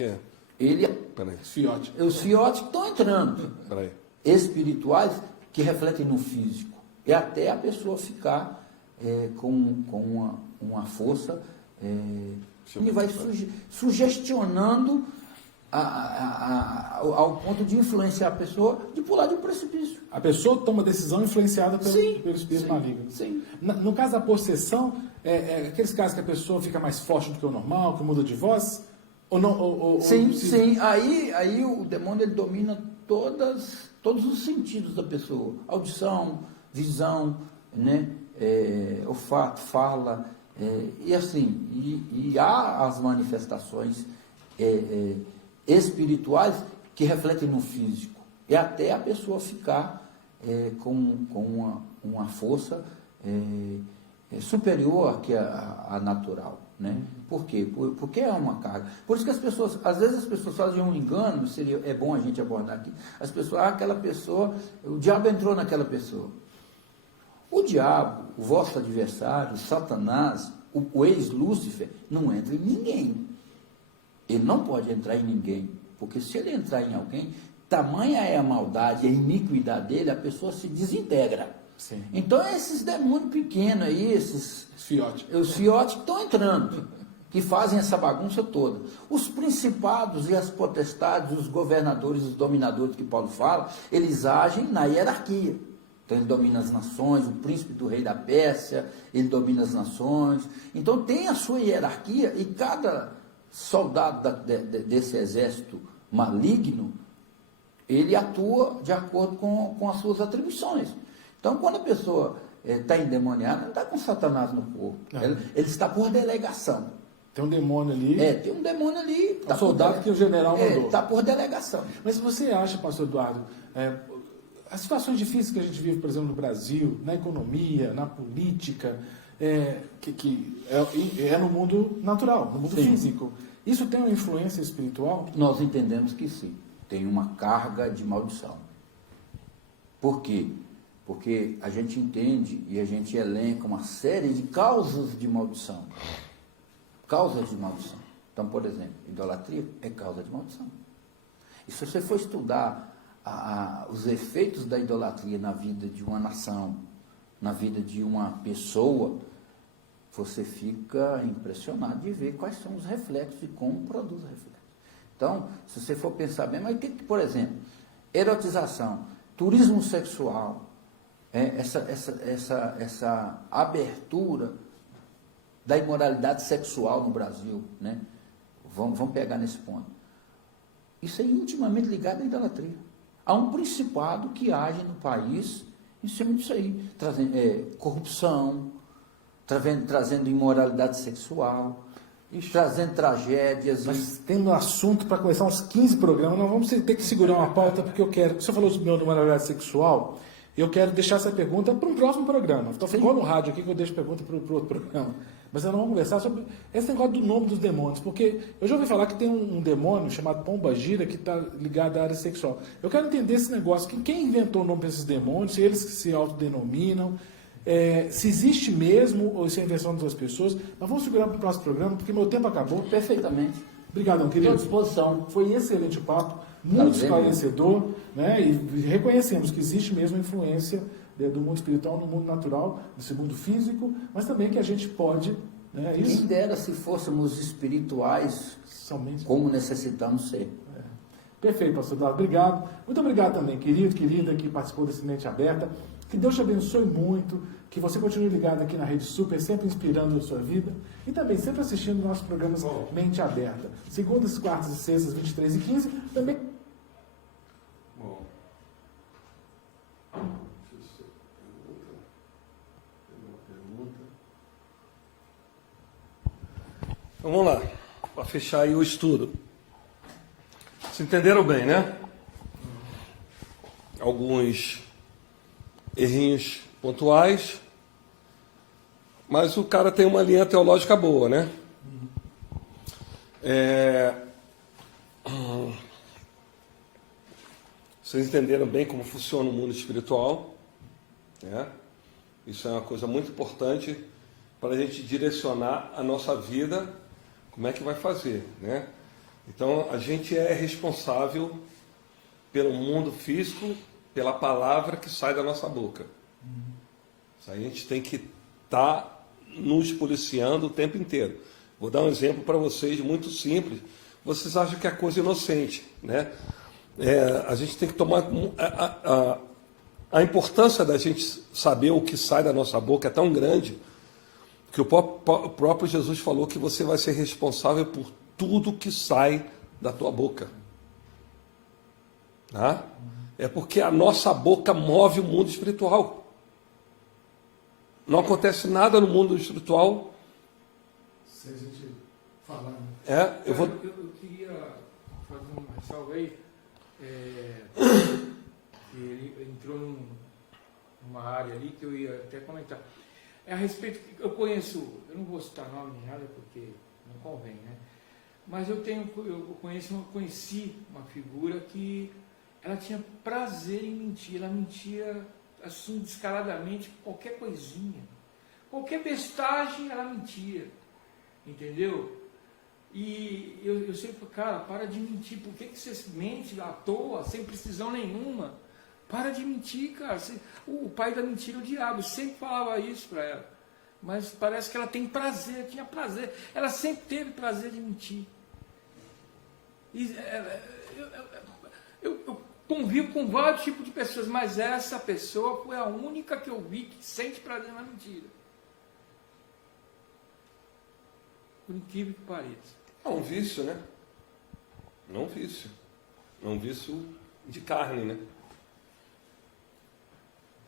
ele, Peraí, Fiote. os fiotes que estão entrando, peraí. espirituais que refletem no físico. E até a pessoa ficar com uma força que vai sugestionando ao ponto de influenciar a pessoa de pular de um precipício. A pessoa toma decisão influenciada pelo espírito sim, maligno. sim. No caso da possessão, aqueles casos que a pessoa fica mais forte do que o normal, que muda de voz? Ou não? Sim. Aí o demônio ele domina todos os sentidos da pessoa. Audição, visão, né? Olfato, fala, e assim, e há as manifestações espirituais que refletem no físico. E até a pessoa ficar com uma força superior que a natural. Né? Por quê? Porque é uma carga. Por isso que às vezes as pessoas fazem um engano, é bom a gente abordar aqui. As pessoas, aquela pessoa, o diabo entrou naquela pessoa. O diabo, o vosso adversário, Satanás, o ex-Lúcifer, não entra em ninguém. Ele não pode entrar em ninguém, porque se ele entrar em alguém, tamanha é a maldade, a iniquidade dele, a pessoa se desintegra. Sim. Então esses demônios pequenos aí, os fiotes que estão entrando, que fazem essa bagunça toda. Os principados e as potestades, os governadores, os dominadores que Paulo fala, eles agem na hierarquia. Então ele domina as nações, o príncipe do rei da Pérsia, ele domina as nações. Então tem a sua hierarquia e cada soldado desse exército maligno, ele atua de acordo com as suas atribuições. Então, quando a pessoa está endemoniado, não está com Satanás no corpo. Ele está por delegação. Tem um demônio ali. Tem um demônio ali. É o soldado que o general mandou. Está por delegação. Mas você acha, pastor Eduardo, as situações difíceis que a gente vive, por exemplo, no Brasil, na economia, na política, que é no mundo natural, no mundo físico, isso tem uma influência espiritual? Nós entendemos que sim. Tem uma carga de maldição. Por quê? Porque a gente entende e a gente elenca uma série de causas de maldição. Causas de maldição. Então, por exemplo, idolatria é causa de maldição. E se você for estudar os efeitos da idolatria na vida de uma nação, na vida de uma pessoa, você fica impressionado de ver quais são os reflexos e como produz reflexos. Então, se você for pensar bem, mas por exemplo, erotização, turismo sexual, essa abertura da imoralidade sexual no Brasil, né? Vamos pegar nesse ponto. Isso é intimamente ligado à idolatria. Há um principado que age no país em cima disso aí, trazendo corrupção, trazendo imoralidade sexual, trazendo tragédias. Mas tendo um assunto para começar uns 15 programas, nós vamos ter que segurar uma pauta, porque eu quero. Você falou sobre imoralidade sexual, eu quero deixar essa pergunta para um próximo programa. Então ficou no rádio aqui que eu deixo a pergunta para o outro programa. Mas nós vamos conversar sobre esse negócio do nome dos demônios, porque eu já ouvi falar que tem um demônio chamado Pomba Gira que está ligado à área sexual. Eu quero entender esse negócio, quem inventou o nome desses demônios, se eles se autodenominam, se existe mesmo ou se é invenção das pessoas. Nós vamos segurar para o próximo programa, porque meu tempo acabou. Perfeitamente. Obrigadão, querido. Estou à disposição. Foi excelente o papo, muito esclarecedor, né? E reconhecemos que existe mesmo influência do mundo espiritual no mundo natural, nesse mundo físico, mas também que a gente pode... Né, Quem dera se fôssemos espirituais somente como necessitamos ser. Perfeito, pastor Eduardo. Obrigado. Muito obrigado também, querido, querida, que participou desse Mente Aberta. Que Deus te abençoe muito, que você continue ligado aqui na Rede Super, sempre inspirando a sua vida e também sempre assistindo nossos programas Mente Aberta. Segundas, quartas e sextas, 23h15, também... Bom. Então, vamos lá, para fechar aí o estudo. Se entenderam bem, né? Alguns errinhos pontuais, mas o cara tem uma linha teológica boa, né? Vocês entenderam bem como funciona o mundo espiritual, né? Isso é uma coisa muito importante para a gente direcionar a nossa vida, como é que vai fazer, né? Então, a gente é responsável pelo mundo físico, pela palavra que sai da nossa boca. Isso aí a gente tem que estar nos policiando o tempo inteiro. Vou dar um exemplo para vocês, muito simples. Vocês acham que é coisa inocente, né? A gente tem que tomar... A importância da gente saber o que sai da nossa boca é tão grande que o próprio Jesus falou que você vai ser responsável por tudo que sai da tua boca. Tá? É porque a nossa boca move o mundo espiritual. Não acontece nada no mundo espiritual. Se a gente falar. Né? Eu queria fazer uma ressalva aí. Ele entrou numa área ali que eu ia até comentar. A respeito, eu conheço, eu não vou citar nome nem nada porque não convém, né? Mas eu conheci uma figura que ela tinha prazer em mentir, ela mentia assim descaradamente qualquer coisinha, qualquer bestagem ela mentia, entendeu? E eu sempre falo, cara, para de mentir, por que você mente à toa, sem precisão nenhuma? Para de mentir, cara. O pai da mentira é o diabo. Eu sempre falava isso para ela. Mas parece que ela tem prazer, tinha prazer. Ela sempre teve prazer de mentir. E, eu convivo com vários tipos de pessoas, mas essa pessoa foi a única que eu vi que sente prazer na mentira. Por incrível que pareça. É um vício, né? Não um vício. É um vício de carne, né?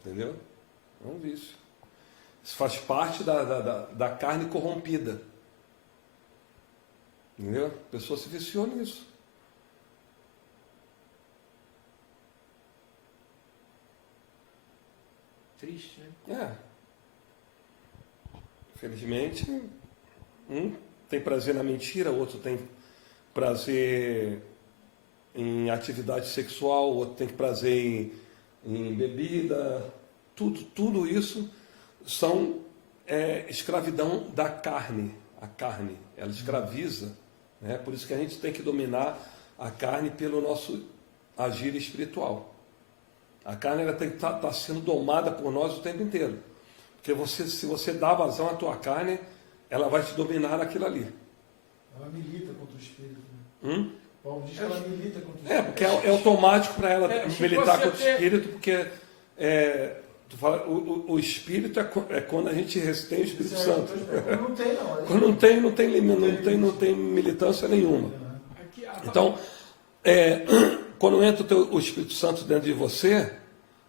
Entendeu? É um vício. Isso faz parte da carne corrompida. Entendeu? A pessoa se viciou nisso. Triste, né? Infelizmente, um tem prazer na mentira, o outro tem prazer em atividade sexual, o outro tem prazer em bebida. Tudo isso são escravidão da carne. A carne, ela escraviza, né? Por isso que a gente tem que dominar a carne pelo nosso agir espiritual. A carne ela tem que estar sendo domada por nós o tempo inteiro. Porque se você dá vazão à tua carne, ela vai te dominar naquilo ali. Ela milita contra o espírito. Né? Paulo diz que ela milita contra o espírito. Porque é automático para ela militar contra o espírito, porque o espírito é quando a gente tem o Espírito Santo. Quando não tem, não. Quando não tem militância nenhuma. Então, quando entra o Espírito Santo dentro de você,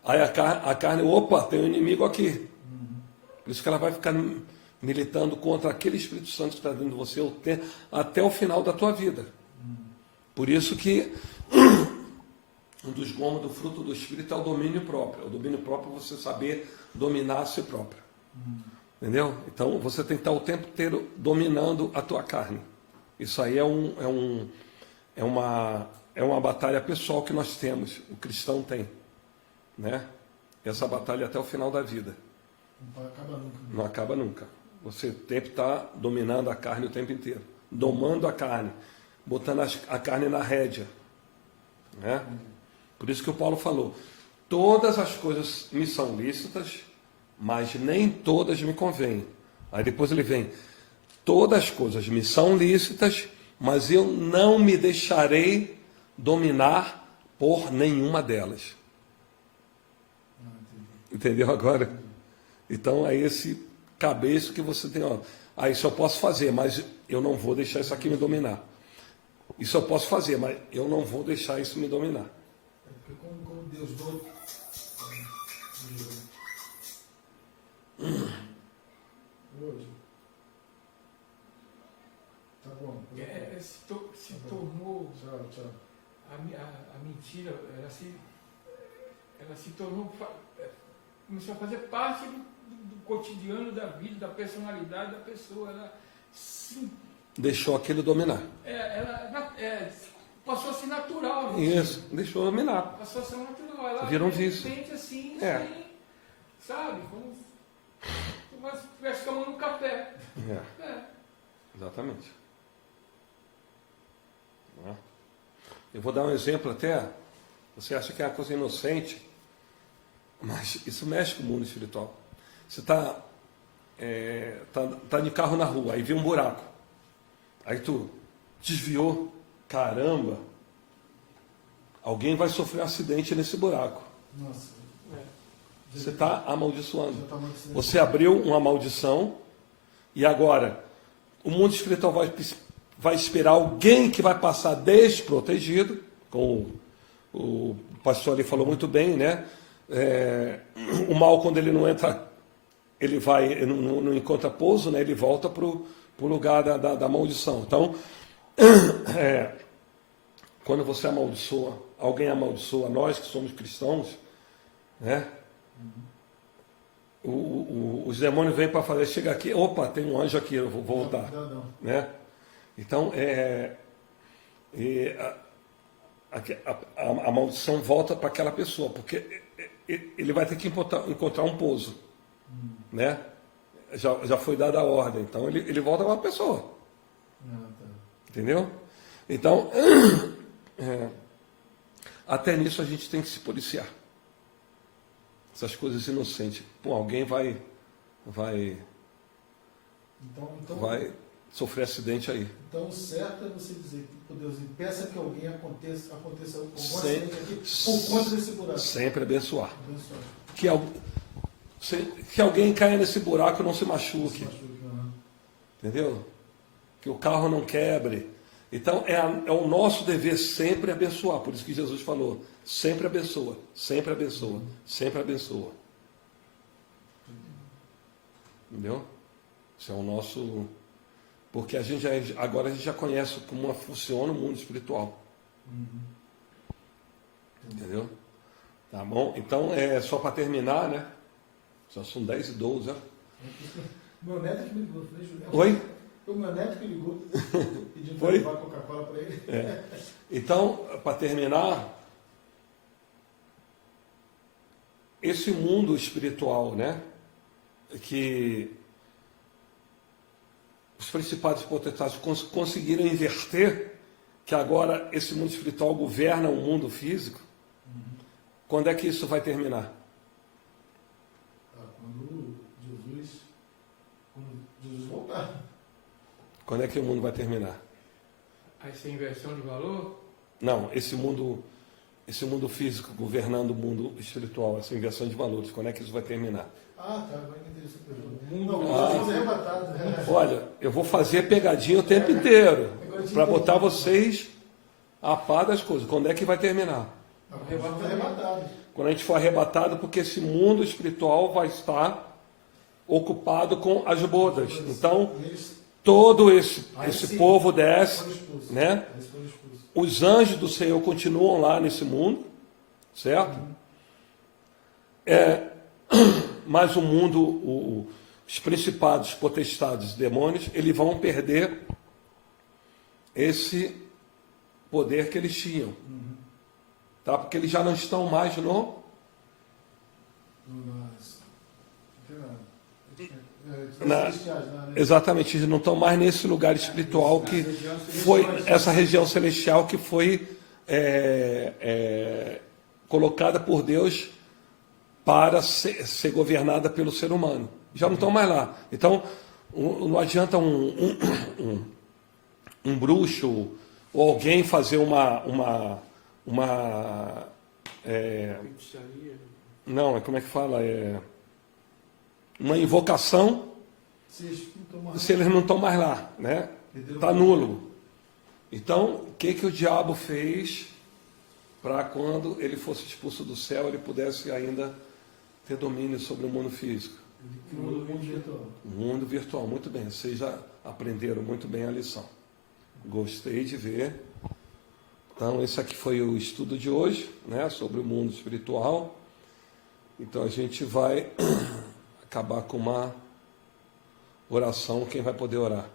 aí a carne, opa, tem um inimigo aqui. Por isso que ela vai ficar militando contra aquele Espírito Santo que está dentro de você até o final da tua vida. Por isso que um dos gomos do fruto do Espírito é o domínio próprio. O domínio próprio é você saber dominar a si próprio. Entendeu? Então você tem que estar o tempo inteiro dominando a tua carne. Isso aí é uma batalha pessoal que nós temos, o cristão tem. Né? Essa batalha até o final da vida. Não acaba nunca. Não acaba nunca. Você tem que estar dominando a carne o tempo inteiro. Domando a carne. Botando a carne na rédea. Né? Por isso que o Paulo falou, todas as coisas me são lícitas, mas nem todas me convêm. Aí depois ele vem, todas as coisas me são lícitas, mas eu não me deixarei dominar por nenhuma delas. Entendeu agora? Então é esse cabeço que você tem, isso eu posso fazer, mas eu não vou deixar isso aqui me dominar. Isso eu posso fazer, mas eu não vou deixar isso me dominar. Porque como Deus doa. Hoje. Tá bom. Se tornou. Tchau. A mentira, ela se tornou. Começou a fazer parte do cotidiano da vida, da personalidade da pessoa. Ela deixou aquilo dominar. Passou a ser natural. Né? Isso, deixou dominar. Passou a ser natural. Ela virou um vício. Assim, sabe? Como se estivesse tomando um café. Exatamente. Eu vou dar um exemplo até. Você acha que é uma coisa inocente, mas isso mexe com o mundo espiritual. Você está de carro na rua, aí vê um buraco. Aí tu desviou, caramba, alguém vai sofrer um acidente nesse buraco. Nossa. Você está amaldiçoando. Já tá Você abriu uma maldição e agora o mundo espiritual vai esperar alguém que vai passar desprotegido, como o pastor ali falou muito bem, né? O mal, quando ele não entra, ele não encontra pouso, né? Ele volta para o lugar da maldição. Então, quando você amaldiçoa, alguém amaldiçoa nós que somos cristãos, né? Os demônios vêm para fazer, chega aqui, opa, tem um anjo aqui, eu vou voltar. Não. Né? Então, a maldição volta para aquela pessoa, porque ele vai ter que encontrar um pouso. Né? Já foi dada a ordem, então ele volta para a pessoa. Entendeu? Então, até nisso a gente tem que se policiar. Essas coisas inocentes. Pô, alguém vai sofrer acidente aí. Então, o certo é você dizer que Deus impeça que alguém aconteça algum acidente aqui por conta desse buraco. Sempre abençoar. Que alguém caia nesse buraco e não se machuque. Entendeu? Que o carro não quebre. Então, é o nosso dever sempre abençoar. Por isso que Jesus falou, sempre abençoa, sempre abençoa, sempre abençoa. Entendeu? Esse é o nosso... Porque agora a gente já conhece como funciona o mundo espiritual. Entendeu? Tá bom? Então, só para terminar, né? Já são 10h12, né? Meu neto que me ligou. Falei, Julião. Oi? Foi o meu neto que ligou. Pedindo Foi? para levar Coca-Cola para ele. Então, para terminar, esse mundo espiritual, né? Que os principados e potestades conseguiram inverter, que agora esse mundo espiritual governa o mundo físico. Quando é que isso vai terminar? Quando Jesus voltar. Quando é que o mundo vai terminar? Essa inversão de valor? Não, esse mundo físico governando o mundo espiritual, essa inversão de valores, quando é que isso vai terminar? Tá, vai entender essa pergunta. Não, Jesus é arrebatado. Olha, eu vou fazer pegadinha o tempo inteiro, para botar vocês a par das coisas. Quando é que vai terminar? Arrebatado. Quando a gente for arrebatado, porque esse mundo espiritual vai estar ocupado com as bodas. Então, todo esse povo desce, né? Os anjos do Senhor continuam lá nesse mundo, certo? Mas o mundo, os principados, potestades, demônios, eles vão perder esse poder que eles tinham. Tá? Porque eles já não estão mais exatamente, eles não estão mais nesse lugar espiritual que foi essa região celestial que foi colocada por Deus para ser governada pelo ser humano. Já não estão mais lá. Então, não adianta um bruxo ou alguém fazer não, como é que fala? Uma invocação se eles não estão mais lá, né? Está nulo. Então, o que o diabo fez para quando ele fosse expulso do céu, ele pudesse ainda ter domínio sobre o mundo físico? O mundo virtual. O mundo virtual, muito bem. Vocês já aprenderam muito bem a lição. Gostei de ver. Então, esse aqui foi o estudo de hoje, né, sobre o mundo espiritual. Então, a gente vai acabar com uma oração. Quem vai poder orar?